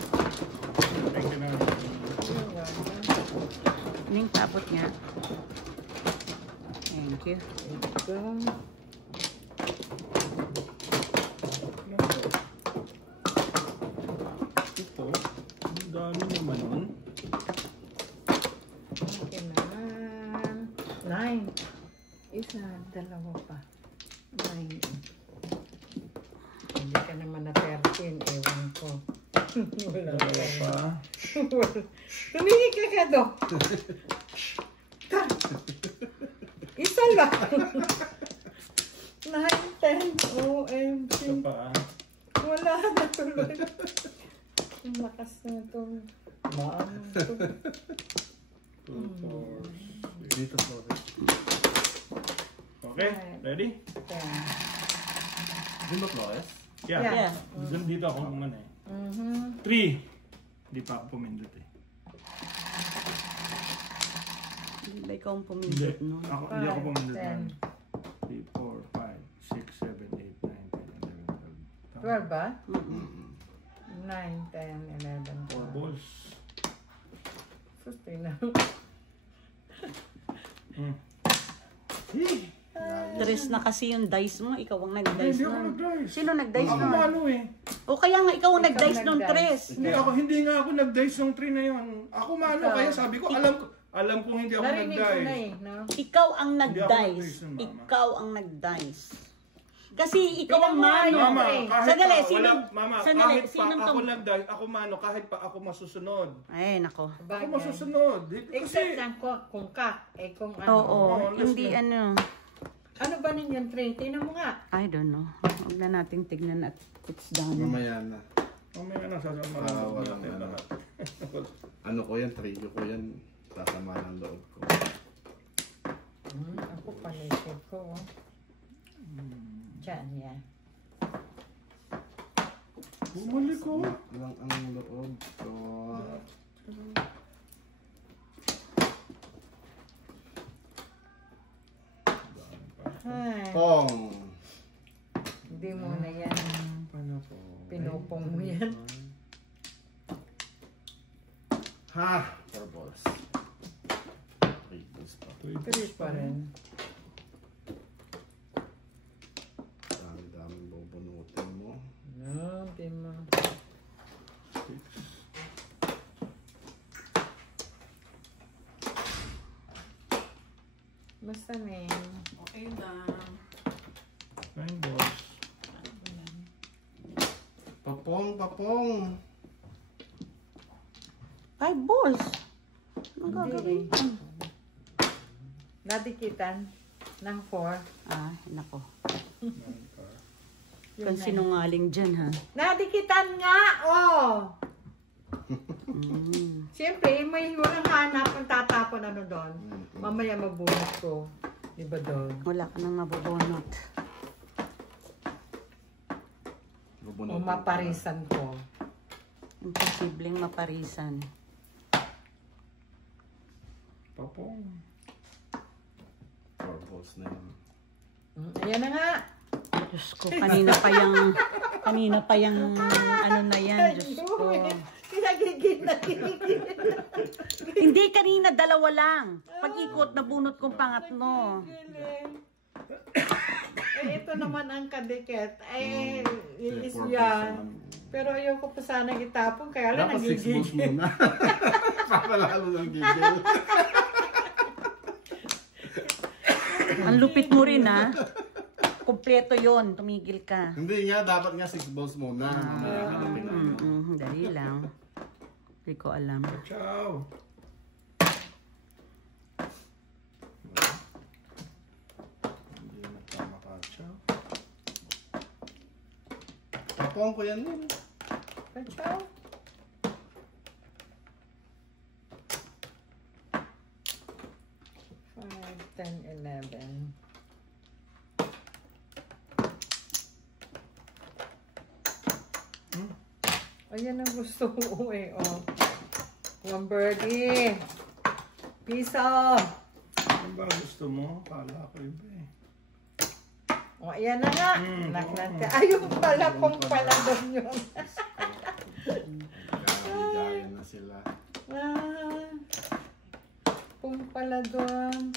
Thank you na. Ning tapot niya. Thank you. Ito. Ang dami naman nun. Okay naman. 9. Isa, dalawa pa. 9. Hindi ka naman na 13, ewan ko. Wala Dalawa pa. Tumingin ka ka do. Isa lang. 9, 10. OMG. Ito pa. Wala na tuloy. Ang lakas na ito. Maano ito. 2, 4. Dito po. Okay, ready? 10. Hindi ba Flores? Yeah. Yeah. Dito ako naman eh. 3. Hindi pa ako pumindot eh. Hindi ba ikaw ang Hindi. pumindot, no? Hindi ako 5, pumindot 10. nun. 3, 4, 5, 6, 7, 8, 9, 10, 11, 12. 12 ba? Mm-mm. 9, 10, 11, 4 12. balls. Susti na. Tres na kasi yung dice mo. Ikaw ang nag-dice Hindi ako nun. nag-dice. Sino nag-dice Ako nun? mano eh. O kaya nga ikaw ang Ikaw nag-dice nung nag-dice. tres. Hindi nga ako nag-dice ng 3 na yun. Ako mano, Ikaw. kaya sabi ko, alam kong hindi ako Narinig ko na nag-dice. eh, no? Ikaw ang Hindi ako nag-dice. nag-dice nun, Mama. Ikaw ang nag-dice. Kasi ikaw ang Tingnan mo mano. nga Mama, eh. kahit Sandali, pa, sino- Mama, sandali, kahit pa sinong ako tom- nag-dice, ako mano, kahit pa ako masusunod. Ay, nako. Ako Bagay. masusunod. Except lang kung ka, eh kung ano. Oo, let's hindi go. ano. Ano ba ninyong 3? Tingnan mo nga. I don't know. Huwag na natin tignan at it's done. Mamaya na. Mamaya na sasama Walang natin ano. lahat. Ano ko yan? Trio ko yan. Sasama ng loob ko. Ako panisip ko. Oh. Diyan, yan. Bumalik ko. Lang ang loob ko. Ay, Pong! hindi mo na yan. Paano po? Pinupong mo yan. Ha! 4 balls. 3 balls pa. 3 pa rin. Dami-dami bubunutin mo. No, di mo. Basta name. Okay lang. 9 balls. Papong! Papong! 5 balls. Anong Hindi gagawin? eh. Nadikitan ng 4. Ah, nako. 9 par. Kung sinungaling dyan, ha? Nadikitan nga! Oh! Mm. Siyempre, may walang hanap ang tatapon ano doon. Mamaya mabunot ko. Di ba doon? Wala ka nang mabubunot. O maparisan ko. Imposibleng maparisan. Papong. 4 balls na yun. Ayan na nga. Diyos ko, kanina pa yung ano na yan, Diyos ko. Kinagigit na kinigit. Hindi, kanina dalawa lang. Pag-ikot, nabunot kong pangatlo. Eh, ito naman ang kadikit. Ay, is Four yan. person. Pero ayoko pa sana itapon, kaya lang Dapat 6 balls nagigigil. muna. Para lalo ng gigil. Ang lupit mo rin ha. Kompleto yon, tumigil ka. Hindi nga, dapat nga 6 balls muna. Mamaya ka na pinano. Dali lang. Hindi ko alam. Ciao. Hindi na tama ka, chow. Tapong ko yan yun. Ciao. Five, 10, 11. Ayan ang gusto ko eh, oh. One birdie. Piso. Ano ba gusto mo? Kala ko iba eh. O, ayan na nga. Ayun pala kung pala doon yun. Gaya na sila. Kung pala doon.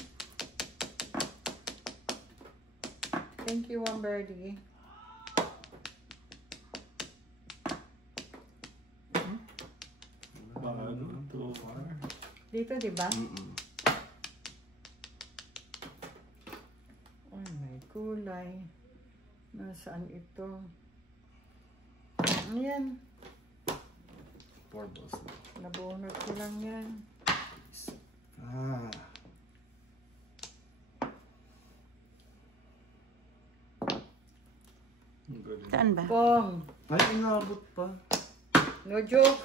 Thank you, One Birdie. Baka doon, too far. Dito, di ba? Mm-mm. Ay, may kulay. Nasaan ito? Ayan. 4 balls na. Nabunot ko lang yan. Ah. Ang galing. Saan ba? Pong. Ay, inabot pa. No joke.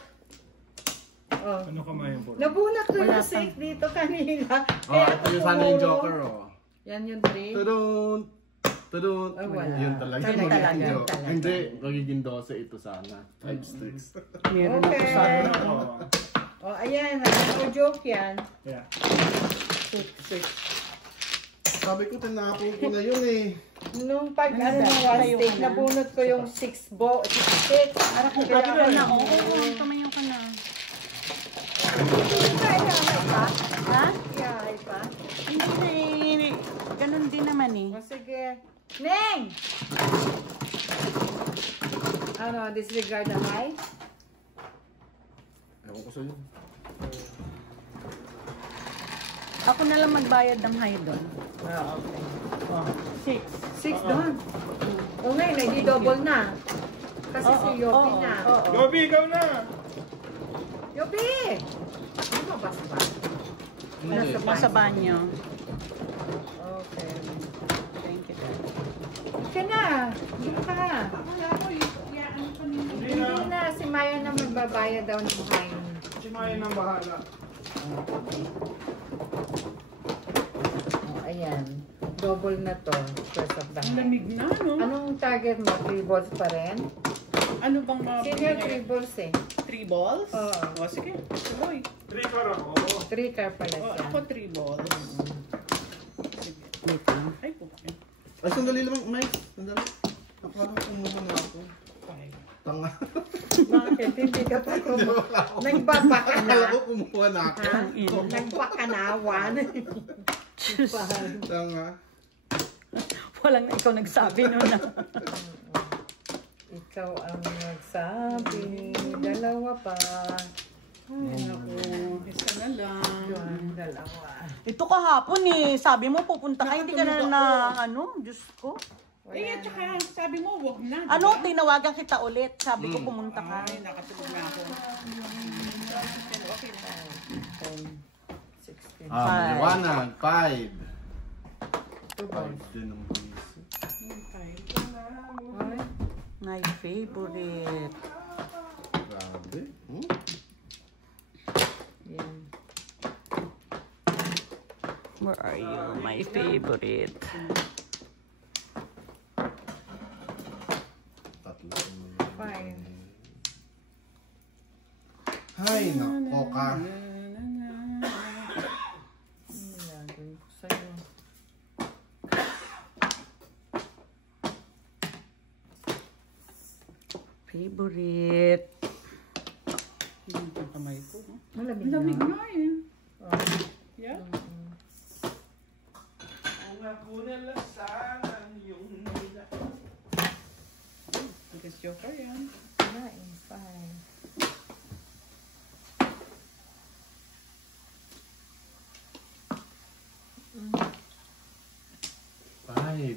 Oh. Ano kamay mo? Nabunot ko Wala yung pa. 6 dito kanina. Oh, ito yung sana yung joker, oh. Yan yung 3. Tudun! Tudun! Ay, wala. Yun talaga. Yun Magiging talaga, yun joke. talaga. Hindi, magiging 12 ito sana. 5 sticks. Meron Okay. ako sa Oh, ayan. No joke yan. Yeah. 6. Sabi ko, tinapon ko na yun eh. Nung pag ano ng one Tayo stick, ka na. nabunot ko yung 6 sticks. Para kung Kaya ka na, ano, oo, tumayo ka na. Iyahay pa? Ha? Iyahay pa? Hindi, ganun din naman eh. O sige. Neng! Ano, disregard na high? Ewan ko sa'yo. Ako na lang magbayad ng high doon. Ah, okay. 6. 6 doon. O ngayon, nag-double na. Kasi si Yopi na. Gobi, ikaw na! Yopi! Ano ba basta ba? Hindi. Nasa banyo. Okay. Thank you, Dad. Ka na. Hindi ka. Wala ko ano pa nila. Hindi na. Si Maya na magbabayad daw ng high. Si Maya nang bahala. Oh, ayan. Double na to. First of the Ang high. lamig na, no? Anong target mo? 3 balls pa rin? Ano bang mga Senior 3 balls eh. 3 balls? Oo. O, sige. Tuloy. 3 car ako. 3 car pala O, siya. ako 3 balls. Sige. Wait lang. Ay, pukin. Ay, sandali lang, Mike. Sandali. Akala ko kumuha na ako. 5. Tanga. Bakit? Hindi ka pa nagbabaka na. Akala ko kumuha na ako. Ha? Nagbakanawan. Tanga. Walang ikaw nagsabi nun na. Ikaw ang nagsabi. Dalawa pa. Ay, naku. Isa na lang. Yun, dalawa. Ito kahapon eh. Sabi mo pupunta ka. Hindi ka na ano. Diyos ko. Eh, at saka sabi mo, wag na. diba? Ano, tinawagan kita ulit. Sabi ko pumunta ka. Ay, nakatulog na ako. Okay na. 10, 16. Maliwanag. 5. 2 balls. 5 din ang buwiso. Okay. Ay, My favorite. Grabe. yan. Where are you? My favorite. Tatlo. 5. Ay, nako ka. Nilagay ko sa'yo. Favorite. Yung kamay ko. no? Malamig Lamig na. na eh. Oh. Yeah. Kung ako na lang sana yung 5.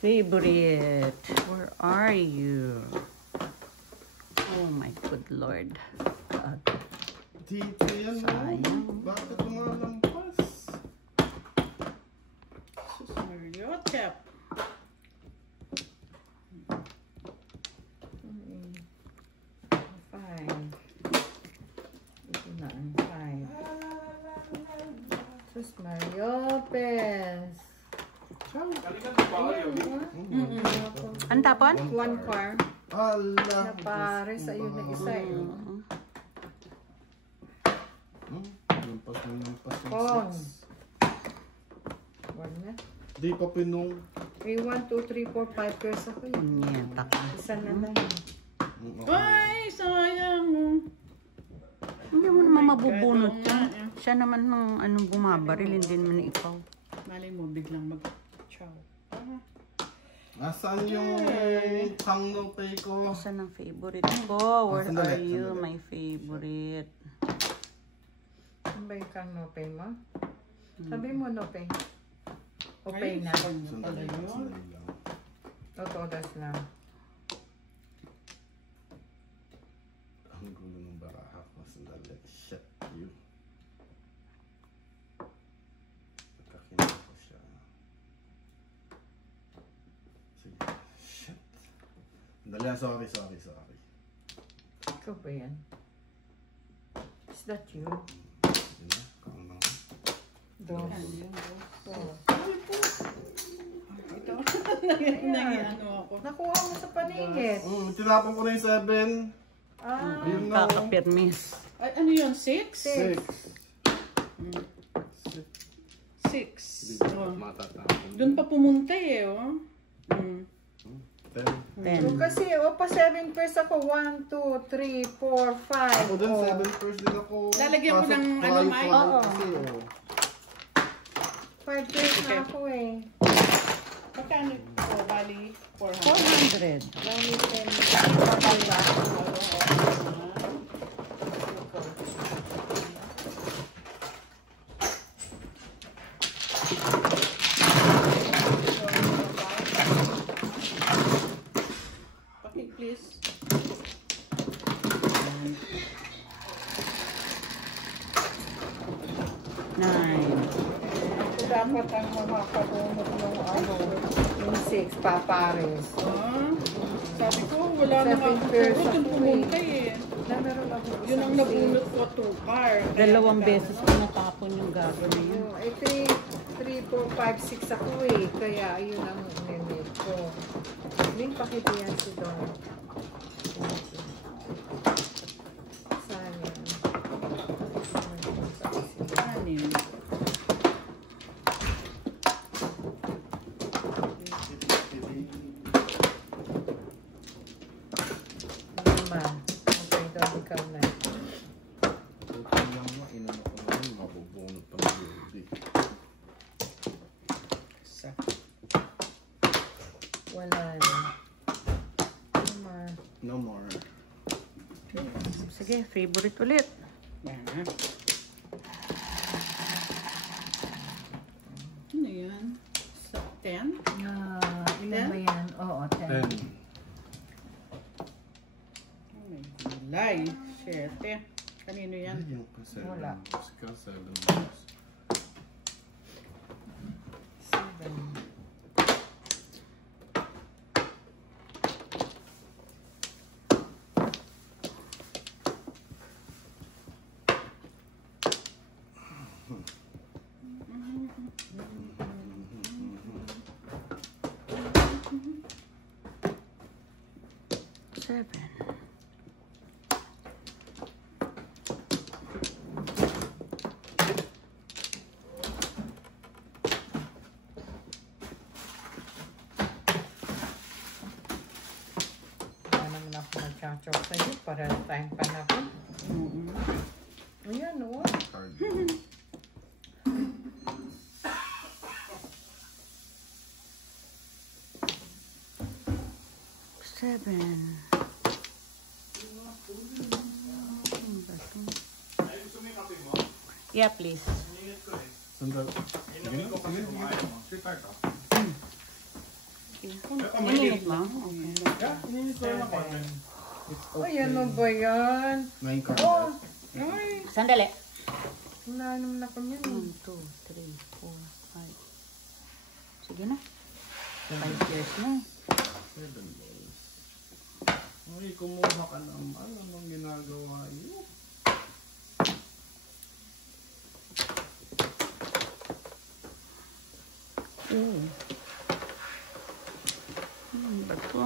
Favorite, where are you? Oh my good Lord. God. Dito yan, no? Sayang. Bakit lumalampas? Sus Mario, tap. Five. Ito na ang 5. Sus Mario Lopez. Ang tapon? One car. Ala. Na pares. Ayun na isa eh. Lampas na lampas yung Pong. 6. One na. Di pa pinong. 3, 1, 2, 3, 4, 5 pairs ako eh. Yan, taka. Isa na lang. Ay, sayang. Hindi mo naman mabubunot yan. Siya naman ng anong bumabaril, hindi naman ikaw. Malay mo, biglang mag-chow. Nasaan yung hangno pay ko? Saan ang favorite ko? Where Sandali, are you, sandali. my favorite? Ano ba yung kang no pay mo? Sabi mo no pay. O pay na. Sandali lang, sandali lang. Totodas lang. Ang gulo ng baraha ko. Sandali. Shit, you. Nagkakina ko siya. Sige. Shit. Sandali lang. Sorry. Ikaw ba yan? Is that you? Yun na. Kung ano. Don't. Ito. Nangyano ako. Nakuha mo sa paningit. Tinapon ko na yung 7. Ah, Ayun na. Kakapirmis. Ay, ano yun? 6? 6. 6. Di ba matatapon? Doon pa pumunta eh, oh. 10. 10. kasi pa 7 pairs ako. 1, 2, 3, 4, 5. Ako din, 7 first din ako. Lalagyan mo ng ano, Mike? Oo. Kasi, oh. 5 pairs na ako eh. Magkano ito? Bali, 400. 400. Dami 10. Okay, please. Nine. Dapat ang makakabunot yung yung 6 papares. Sabi ko, wala na 7 pairs ako. Doon ako pumunta eh. Na meron ako Yun ang nabunot ko, 2 car. Dalawang beses ko natapon yung gago na yun. Eh, 3, 4, 5, 6 ako eh. Kaya ayun ang limit ko. Link pakita yan si Don. Sayang. Anim. Lima. Okay, Don, ikaw na. Buti lang mo, inano ko na yun, mabubunot pa ng beauty. Isa. Wala na. Lima. No more. Sige, favorite ulit. Yan. Ano yan? Sa 10? Ilan ba yan? Oo, 10. 10. Oh my gulay. 7. Kanino yan? Yung pa 7. Wala. Ska 7 balls. 7. Seven. Wala naman ako nagchachaw sa'yo para time pa na ako. Ayan, oh. Card. Seven. Ano ba to? Yeah, please. Sandal. Inumin ko kasi kumain mo. Si Tart, oh. Ininit mo? Okay. Yeah, ininit ko lang ako. Ay, ano ba yan? 9 cards. Oh, ay. Sandali. Wala naman ako yan. 1, 2, 3, 4, 5. Sige na. 5 years na. 7 balls. Ay, kumuha ka naman. Anong ginagawa niyo? Oo. Ano ba ito?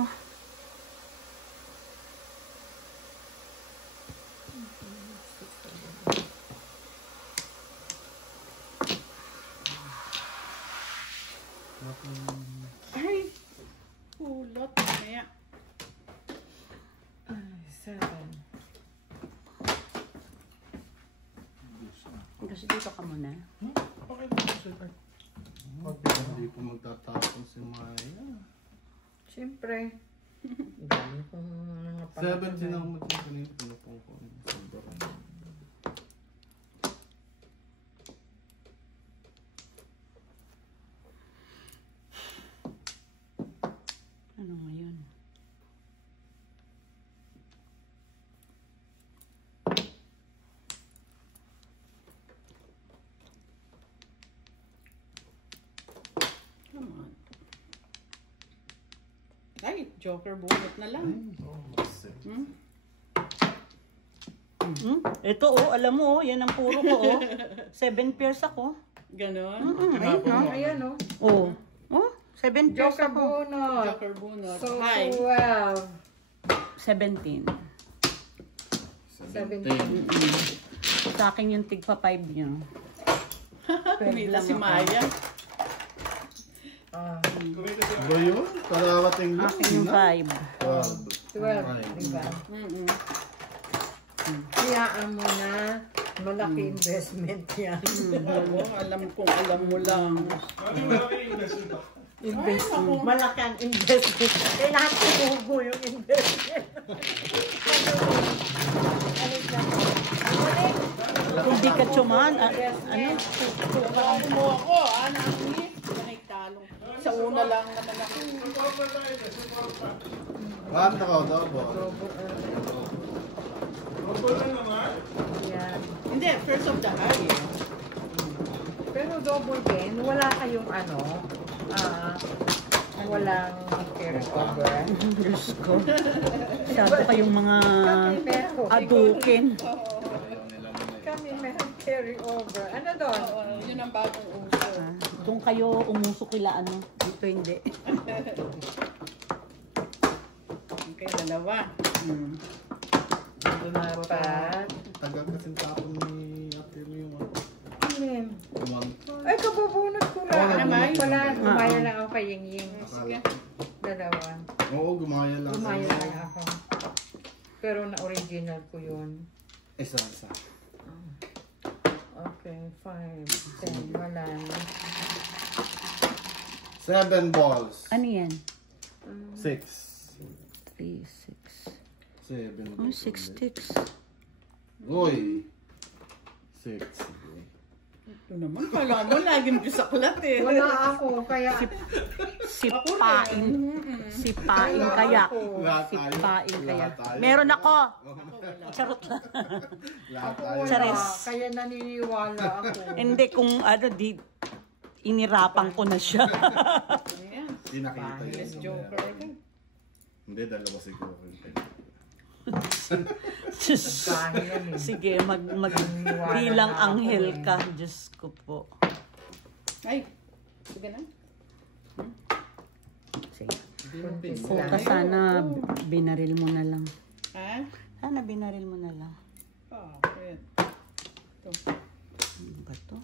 Ay! Pulot. Kaya. Ay, 7. Kasi dito ka muna. Okay lang si Tart. Hindi pa magtatapos si Maya. Siyempre. Dami kong mga 7 sinang mo din kanina. Pinupong ko. Sobrang. Ano ngayon? Come on. Ay, Joker bunot na lang. Hmm? Ito alam mo yan ang puro ko 7 pairs ako. Ganon. Ayan, oh. Oh. 7 pairs Joker ako. bunot. Joker bunot. So, Hi. 12. 17. 17. Sa akin yung tigpa 5 niya. Kumita si Maya. Ba yun? Karawating lang. Akin yung 5. 12, diba? Kayaan mo na. Malaki investment yan. Oo, alam mo lang. Malaki ang investment. Kailangan tumugo yung investment. Kung di ka tsuman, ano? Tumahan mo ako, nangis. Ganay talong. Sa una lang naman ako. Bakit ako double? Yan. Hindi, first of the high. Pero double din, wala kayong ano, walang carry over. Diyos ko. Masyado kayong mga Kami meron. adukin. Kami meron carry over. Ano doon? Yun ang bagong uso. Doon kayo umusok kila ano. Dito hindi. Okay, dalawa. Dapat. Tagal kasing tapon ni Ate mo yung Amen. one. Ay, kabubunot ko Oo, lang. naman. Pala, gumaya lang ako kay Ying Ying. Akala. Dalawa. Oo, gumaya lang. Gumaya lang ako. Pero na-original ko yun. Isa. Okay, 5, 10, wala na. 7 balls. Ano yan? 6. 3, 6. 7 Oh, balls. 6 sticks. Uy. 6. Ito naman, kala mo, laging bisaklat eh. Wala ako, kaya... Sipain. Sipain kaya. Lahat tayo. Sipain kaya. Lahat tayo. Meron ako. Charot lang. Lahat Ako tayo. wala, Charis. kaya naniniwala ako. Hindi kung ano, inirapan ko na siya. Ayan. Hindi nakita Yes, yun. Joker. Hindi, dalawa siguro. Bahay yan eh. Sige, bilang anghel ka. Diyos ko po. Ay, sige na. Sige. Kuntis Puta, lang. sana binaril mo na lang. Ha? Sana binaril mo na lang. Bakit? Ito. Ano ba to?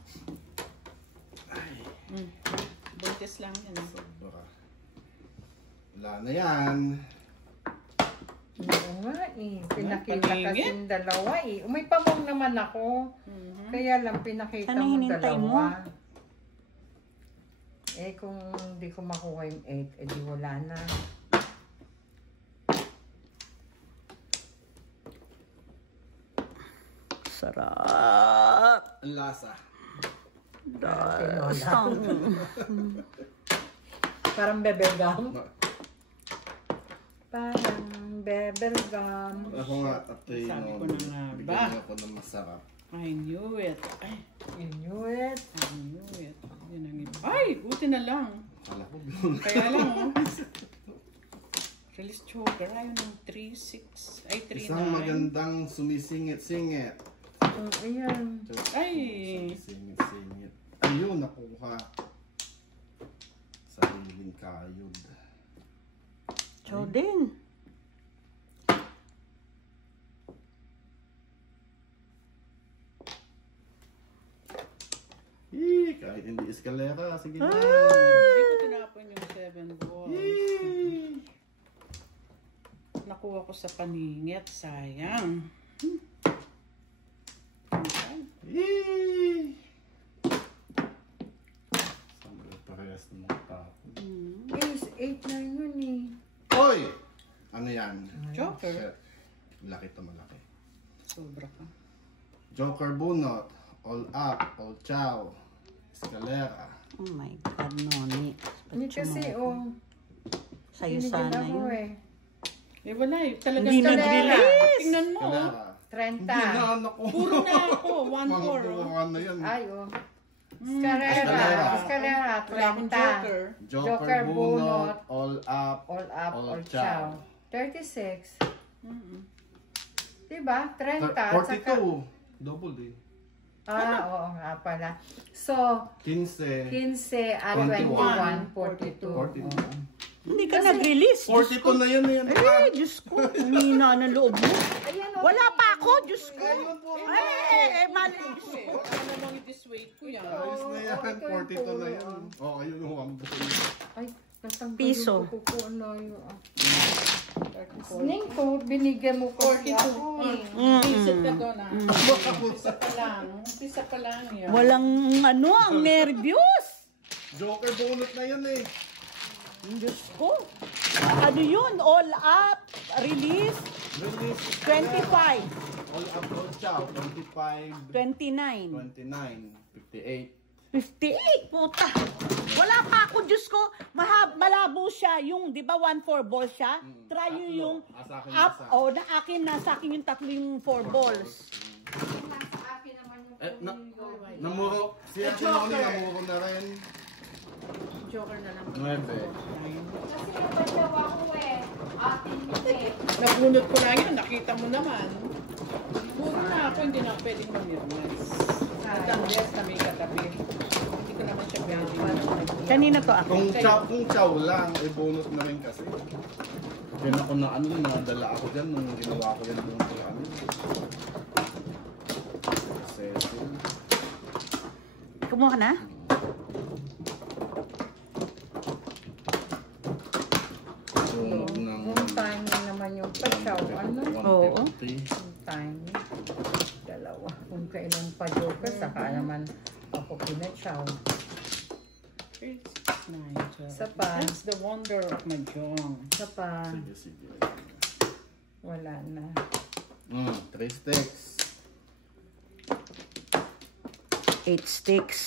Buntis lang yan. Baka. Wala na yan. Oo nga eh. Pinakita Paningin? kasing dalawa eh. May pamong naman ako. Kaya lang pinakita Sana mo hinintay dalawa. Eh kung di ko makuha yung 8, eh di wala na. Sarap. Ang lasa. Parang bebelgam. Parang bebelgam. Ako nga, ito Sabi ko yung na nga ba? bigyan niyo ako ng masarap. I knew it. Ay, You knew it. I knew it. Yun ang ito. Ay, buti na lang. Akala ko blue. Kaya lang, oh. Release choker. Ayaw ng 3-6. Ay, 3-9. Isang magandang sumisingit-singit. Ayan. Ay. Sumisingit-singit. Ayun, nakuha. Sariling kayod. Chow din. Kahit hindi eskalera, sige na. Hindi ko tinapon yung 7 balls. Nakuha ko sa paningit. Sayang. Saan parehas ng mga tapon? Ace, 8-9 yun eh. Hoy! Ano yan? Joker. Shit. Malaki to, malaki. Sobra ka. Joker bunot. All up, all chow. Eskalera. Oh my God, Noni. Hindi kasi, oh. Sa'yo Tinigil sana ako yun. eh. Eh wala eh. Talagang Hindi nag-release. Tingnan mo. Oh. Eskalera. 30. Hindi na, naku. Puro na ako. 1-4. Oh. Mga na yan. Ay, oh. Escalera. Escalera, Wala akong 30. joker. Joker bunot. All up, All up, all all chow. chow. 36. Diba? 30. Saka, 42. Double eh. oo nga pala. So, 15. 15 at 21, 21, 42. 42. Hindi ka nag-release. Diyos ko. 42 na yan. Eh, Diyos ko. Humina ng loob mo. Ayan, oh. Wala pa ako, Diyos ko. Mali. Eh, wala namang i-dissuade ko yan. Ayos na yan. ito yung 42 na puro, yan. Oh, ayun yung wambol. Ay, natanggal Piso. yung kuko na yun. Ning ko, binigyan mo ko 42. ako eh. Visit ka doon ah. Umpisa pa lang. Umpisa pa lang yan. Walang ang nervyos. Joker bunot na yan eh. Diyos ko. Ano yun? All up, release, Release. 25, All up, all chow. 25, 29, 29, 58. 58, puta. Wala pa ako, Diyos ko. Malabo siya. Yung, di ba, 1-4 ball siya? Try nyo Tatlo. yung Sa akin up. isa. O, na akin, nasa akin yung tatlo yung 4 balls. Nasa akin naman yung Namuro. Siya Noni, namuro na rin. Joker na lang. 9. Kasi nabadyaw ako eh. Atin yun eh. Nabunot ko lang yun. Nakita mo naman. Puro na ako. Hindi na pwedeng mamirmas. Unless na may katabi. Hindi ko naman siya pwedeng. Kanina to ako. Kung chow lang, eh bonus na rin kasi. Kaya ako na ano, nadala ako dyan nung ginawa ko yan nung ano. Settle. Kumuha ka na? Bonus ng Yung timing naman yung pasaw. Ano? 150. Oo. Yung timing. Dalawa. Kung kailan pa joker, saka naman ako pinachaw. 9, 12. Isa pa. That's the wonder of mahjong. Isa pa. Sige, sige. Wala na. 3 sticks. 8 sticks.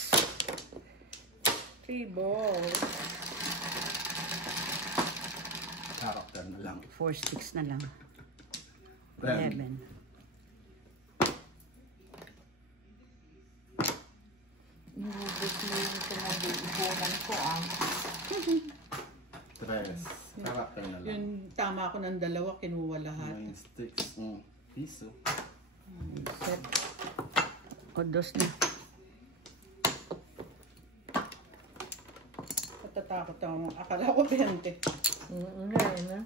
3 balls. Character na lang. 4 sticks na lang. 10. 11. Nilubos mo yung sinabi-ipunan ko ah. 3. Character na lang. Yung tama ko ng dalawa, kinuha lahat. 9 sticks. Piso. Set. O, 2 na. Natatakot ako. Akala ko 20. Ngayon na.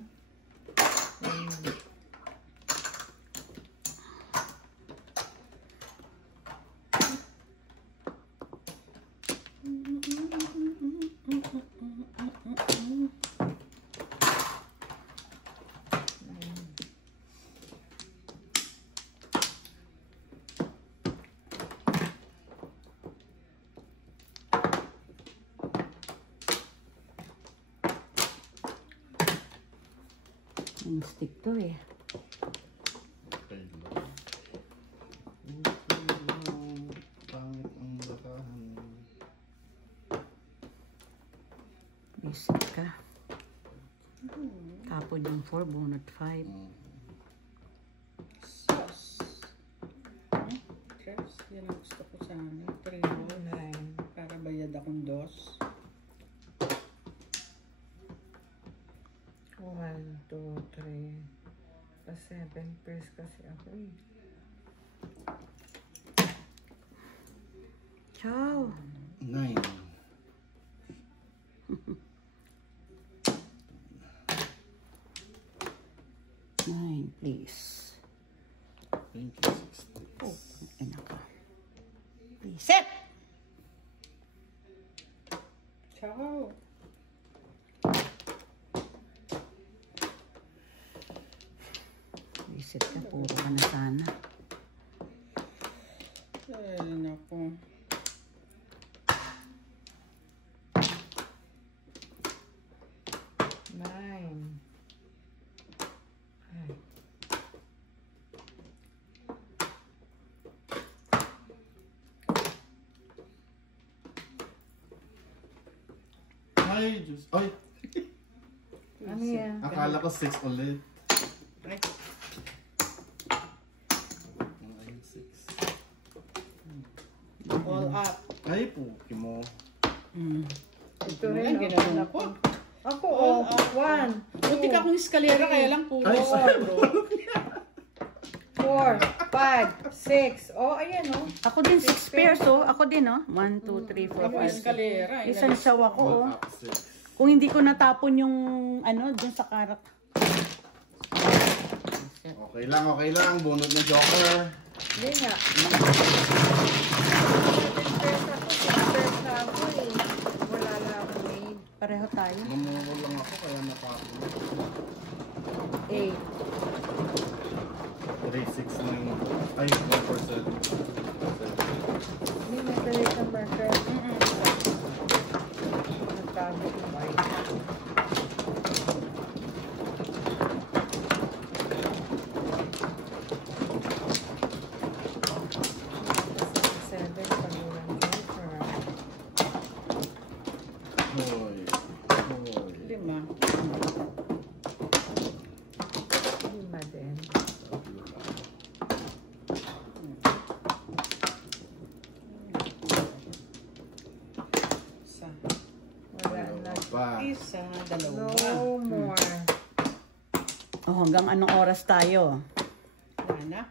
Yung stick to eh. Okay lang. Visit ka. Tapon yung 4, bunot 5. Sus. Tres. Yan ang gusto ko sana. 3 9. para bayad akong 2. 1, 2, 3. Pa 7 pairs kasi ako eh. Ciao. 9. Nine, please. Thank you, 60. Oh, ina ka. Please, set! Ciao. Visit ka, puro ka na sana. Ay, naku. Nine. Ay. Ay, Diyos. Ay, Ano yan? akala ko 6 ulit. Ay, Ay, 6. all up. Ay, puki mo. Ito Ayan, rin. ginawa ko. Ako, oh. 1, Buti ka kung eskalera, kaya lang puro. Ay, sorry. 4, 5, 6. Oh, ayan oh. Ako din 6 pairs, oh. Ako din, oh. 1, 2, 3, 4, Ako 5, 6. eskalera. Isang saw ako, oh. All up 6. Kung hindi ko natapon yung, ano, dun sa karak. Okay lang. Bunot na joker. Hindi nga. 7 pairs ako, 6 pairs na ako eh. Wala lang ako made. Pareho tayo. Namuro lang ako, kaya napapon. 8. 3, 6, 9. Ay, 1%. Hindi na tuloy sa marker. Nagtago yung white. Hoy. 5. Lima din. Isa. Wala na. Pa. Isa, dalawa. No more. Oh, hanggang anong oras tayo? Wala na.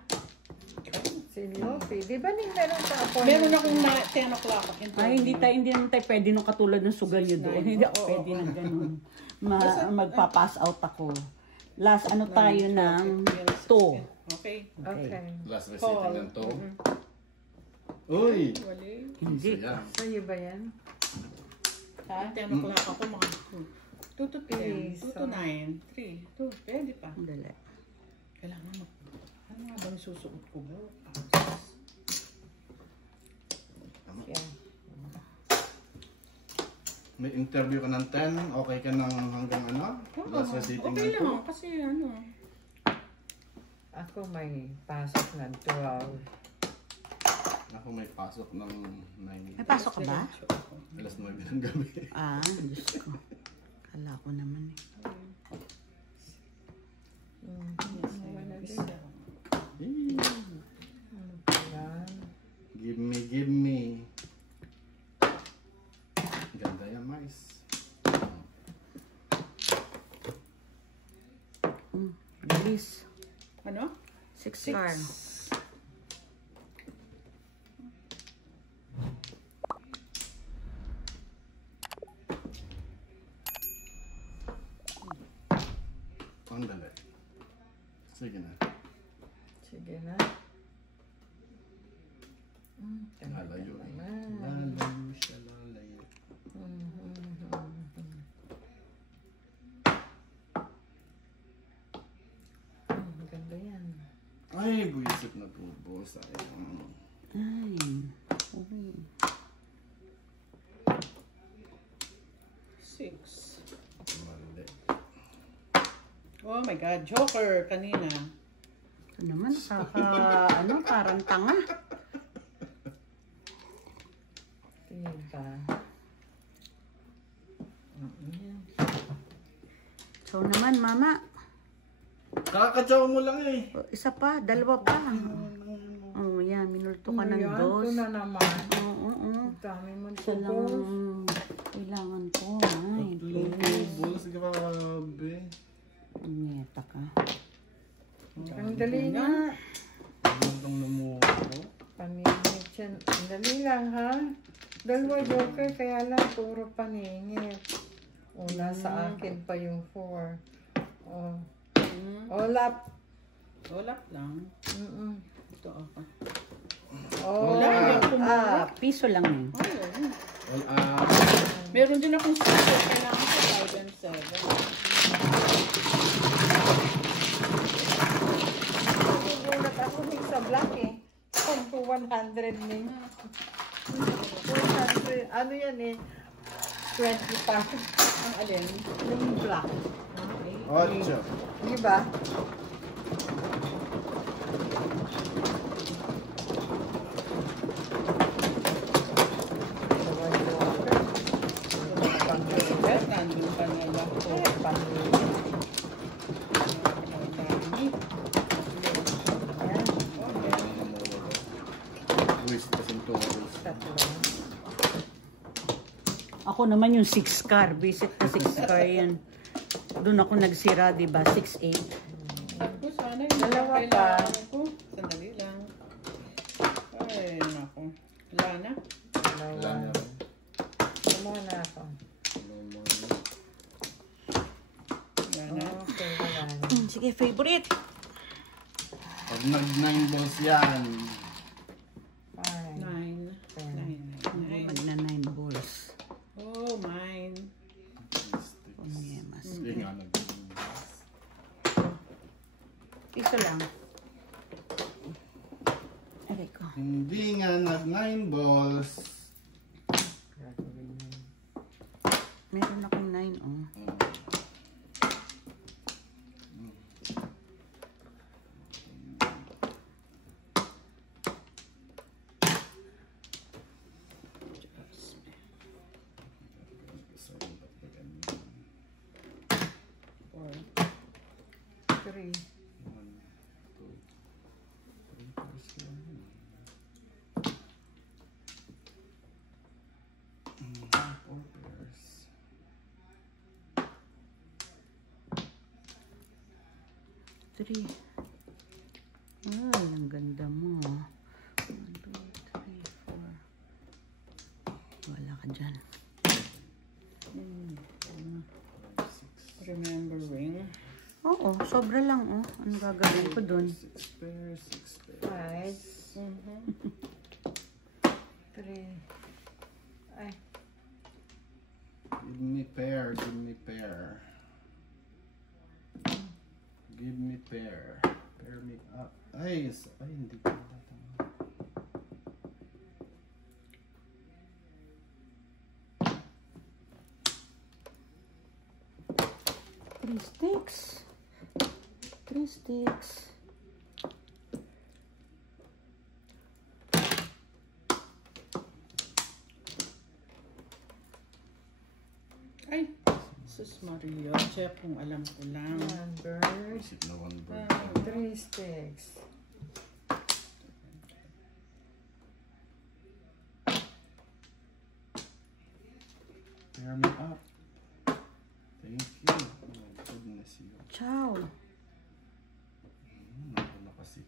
Si Lofi. Di ba ning meron sa appointment? Meron akong 10 o'clock. Ay, hindi naman tayo pwede nung katulad ng sugal nyo doon. Hindi ako pwede ng ganun. Magpa-pass out ako. Last, ano tayo ng 2. Okay. Okay. Last reciting ng to. Uy! Wali. Hindi. Saya. Sa'yo ba yan? Ha? 10 o'clock ako mga 2 to 10, Please, 2 to 9, 3, 2, pwede pa. Dali. Kailangan mag... Ano nga bang susuot ko bukas? Yan. May interview ka ng 10, okay ka ng hanggang ano? Last reciting Okay ng 2? lang, kasi ano... Ako may pasok ng 12. Ako may pasok ng 9. May pasok ka ba? Alas 9 ng gabi. Ah, Diyos ko. Kala ko naman eh. Wala din. Eh, Ano pa yan? give me. Ganda yan, mais. Bilis. Ano? 6 car. Ang dali. Sige na. Sige na. Lalayo eh. naman. Lalayo siya, lalayo. Ganda yan. Ay, buisit na tubo. Sayang. Ay. Okay. 6. Mali. Oh my God, Joker kanina. Ito naman, parang tanga. Diba? Yan. Ikaw naman, mama. Kakadyaw mo lang eh. O, isa pa, dalawa pa. Oh, yan. Minulto ka ng Yan, dos. ito na naman. Oo, oo. Ang dami mo Isa lang kailangan ko. Ay, Balls, grabe. Nyeta ka. Ang dali nga. Gandang lumuko. Paningit yan. Ang dali lang, ha? Dalawa joker, kaya lang puro paningit. O, nasa akin pa yung 4. O, olap. Olap lang. Ito ako. Oh, Wala, hindi ako Ah, piso lang yun. All Meron din akong sticker. Kailangan ko 5 and 7. Nagugulat ako sa black eh. Kung 100 ning. 200, ano yan eh? 20 pa. Ang alin? Yung black. 8. Di ba? Yes, nandun pa na lang po. Ako naman yung 6 car. Visit na 6 car yan. Doon ako nagsira, di ba? 6-8. Ako, sana yung Dalawa pa. kailangan ko. Sandali lang. Ay, naku. Wala na. Wala na. Kumuha na ako. Wala na. Okay, wala na. Sige, favorite. Pag nag-9 balls yan. 5. 9. Magna 9 balls. Oh, mine. Pumiyemas. Hindi nga Piso lang. Aray ko. Hindi nga nag-9 balls. Meron akong 9, oh. Three. 3. Ay, ang ganda mo. 1, 2, 3, 4. Wala ka dyan. Remembering. Oo, sobra lang, oh. Ano gagawin ko dun? 6 pairs, 6 5. pairs. 3. Ay. Give me pair, give me pair. Give me pair. Pair me up. Ay, hindi ko tama. Three sticks. 3 sticks. Ay, sus Maria. Check kung alam ko lang. Numbers. Isip na 1 bird. 3 sticks. Pair me up. Thank you. Oh my goodness, you. Ciao. Wala kasi.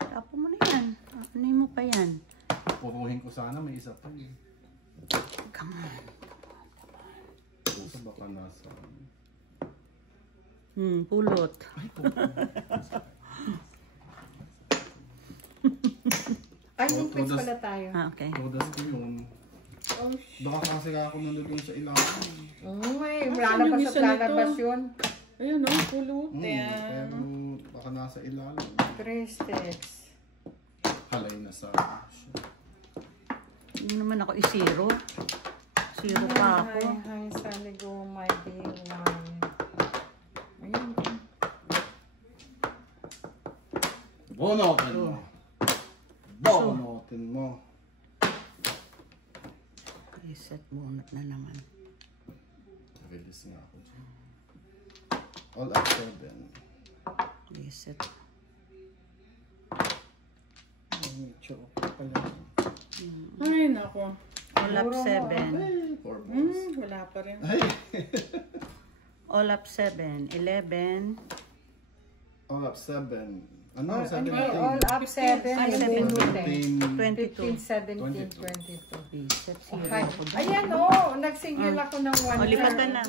Tapo mo na yan. Ano mo pa yan? Puruhin ko sana, may isa pa eh. Come on. Puso baka nasa. Pulot. Ay, yung quiz pala tayo. Ah, okay. Todas ko yun. Oh, Baka kasi ako nandun sa ilalim. Uy, lalabas at lalabas yun. Ayun, no? Pulot. Pero baka nasa ilalim. 3 sticks. Halay na sa Hindi naman ako i-zero. Zero pa ako. Hi, Sally, go my B1. Ayun. Bonotin mo. Bonotin mo. Reset bunot na naman. Release nga ako dyan. All up 7. Reset. May choco pala. Ay, nako. All up 7. Ay, 4 balls. Wala pa rin. Ay! All up 7. 11. All up 7. Ano? All 17. up 7, Ay, 15, 17. 17, 22. Reset. Zero Hi. ako dun. Ayan, nagsingle ako ng 1 O, lipat ka na.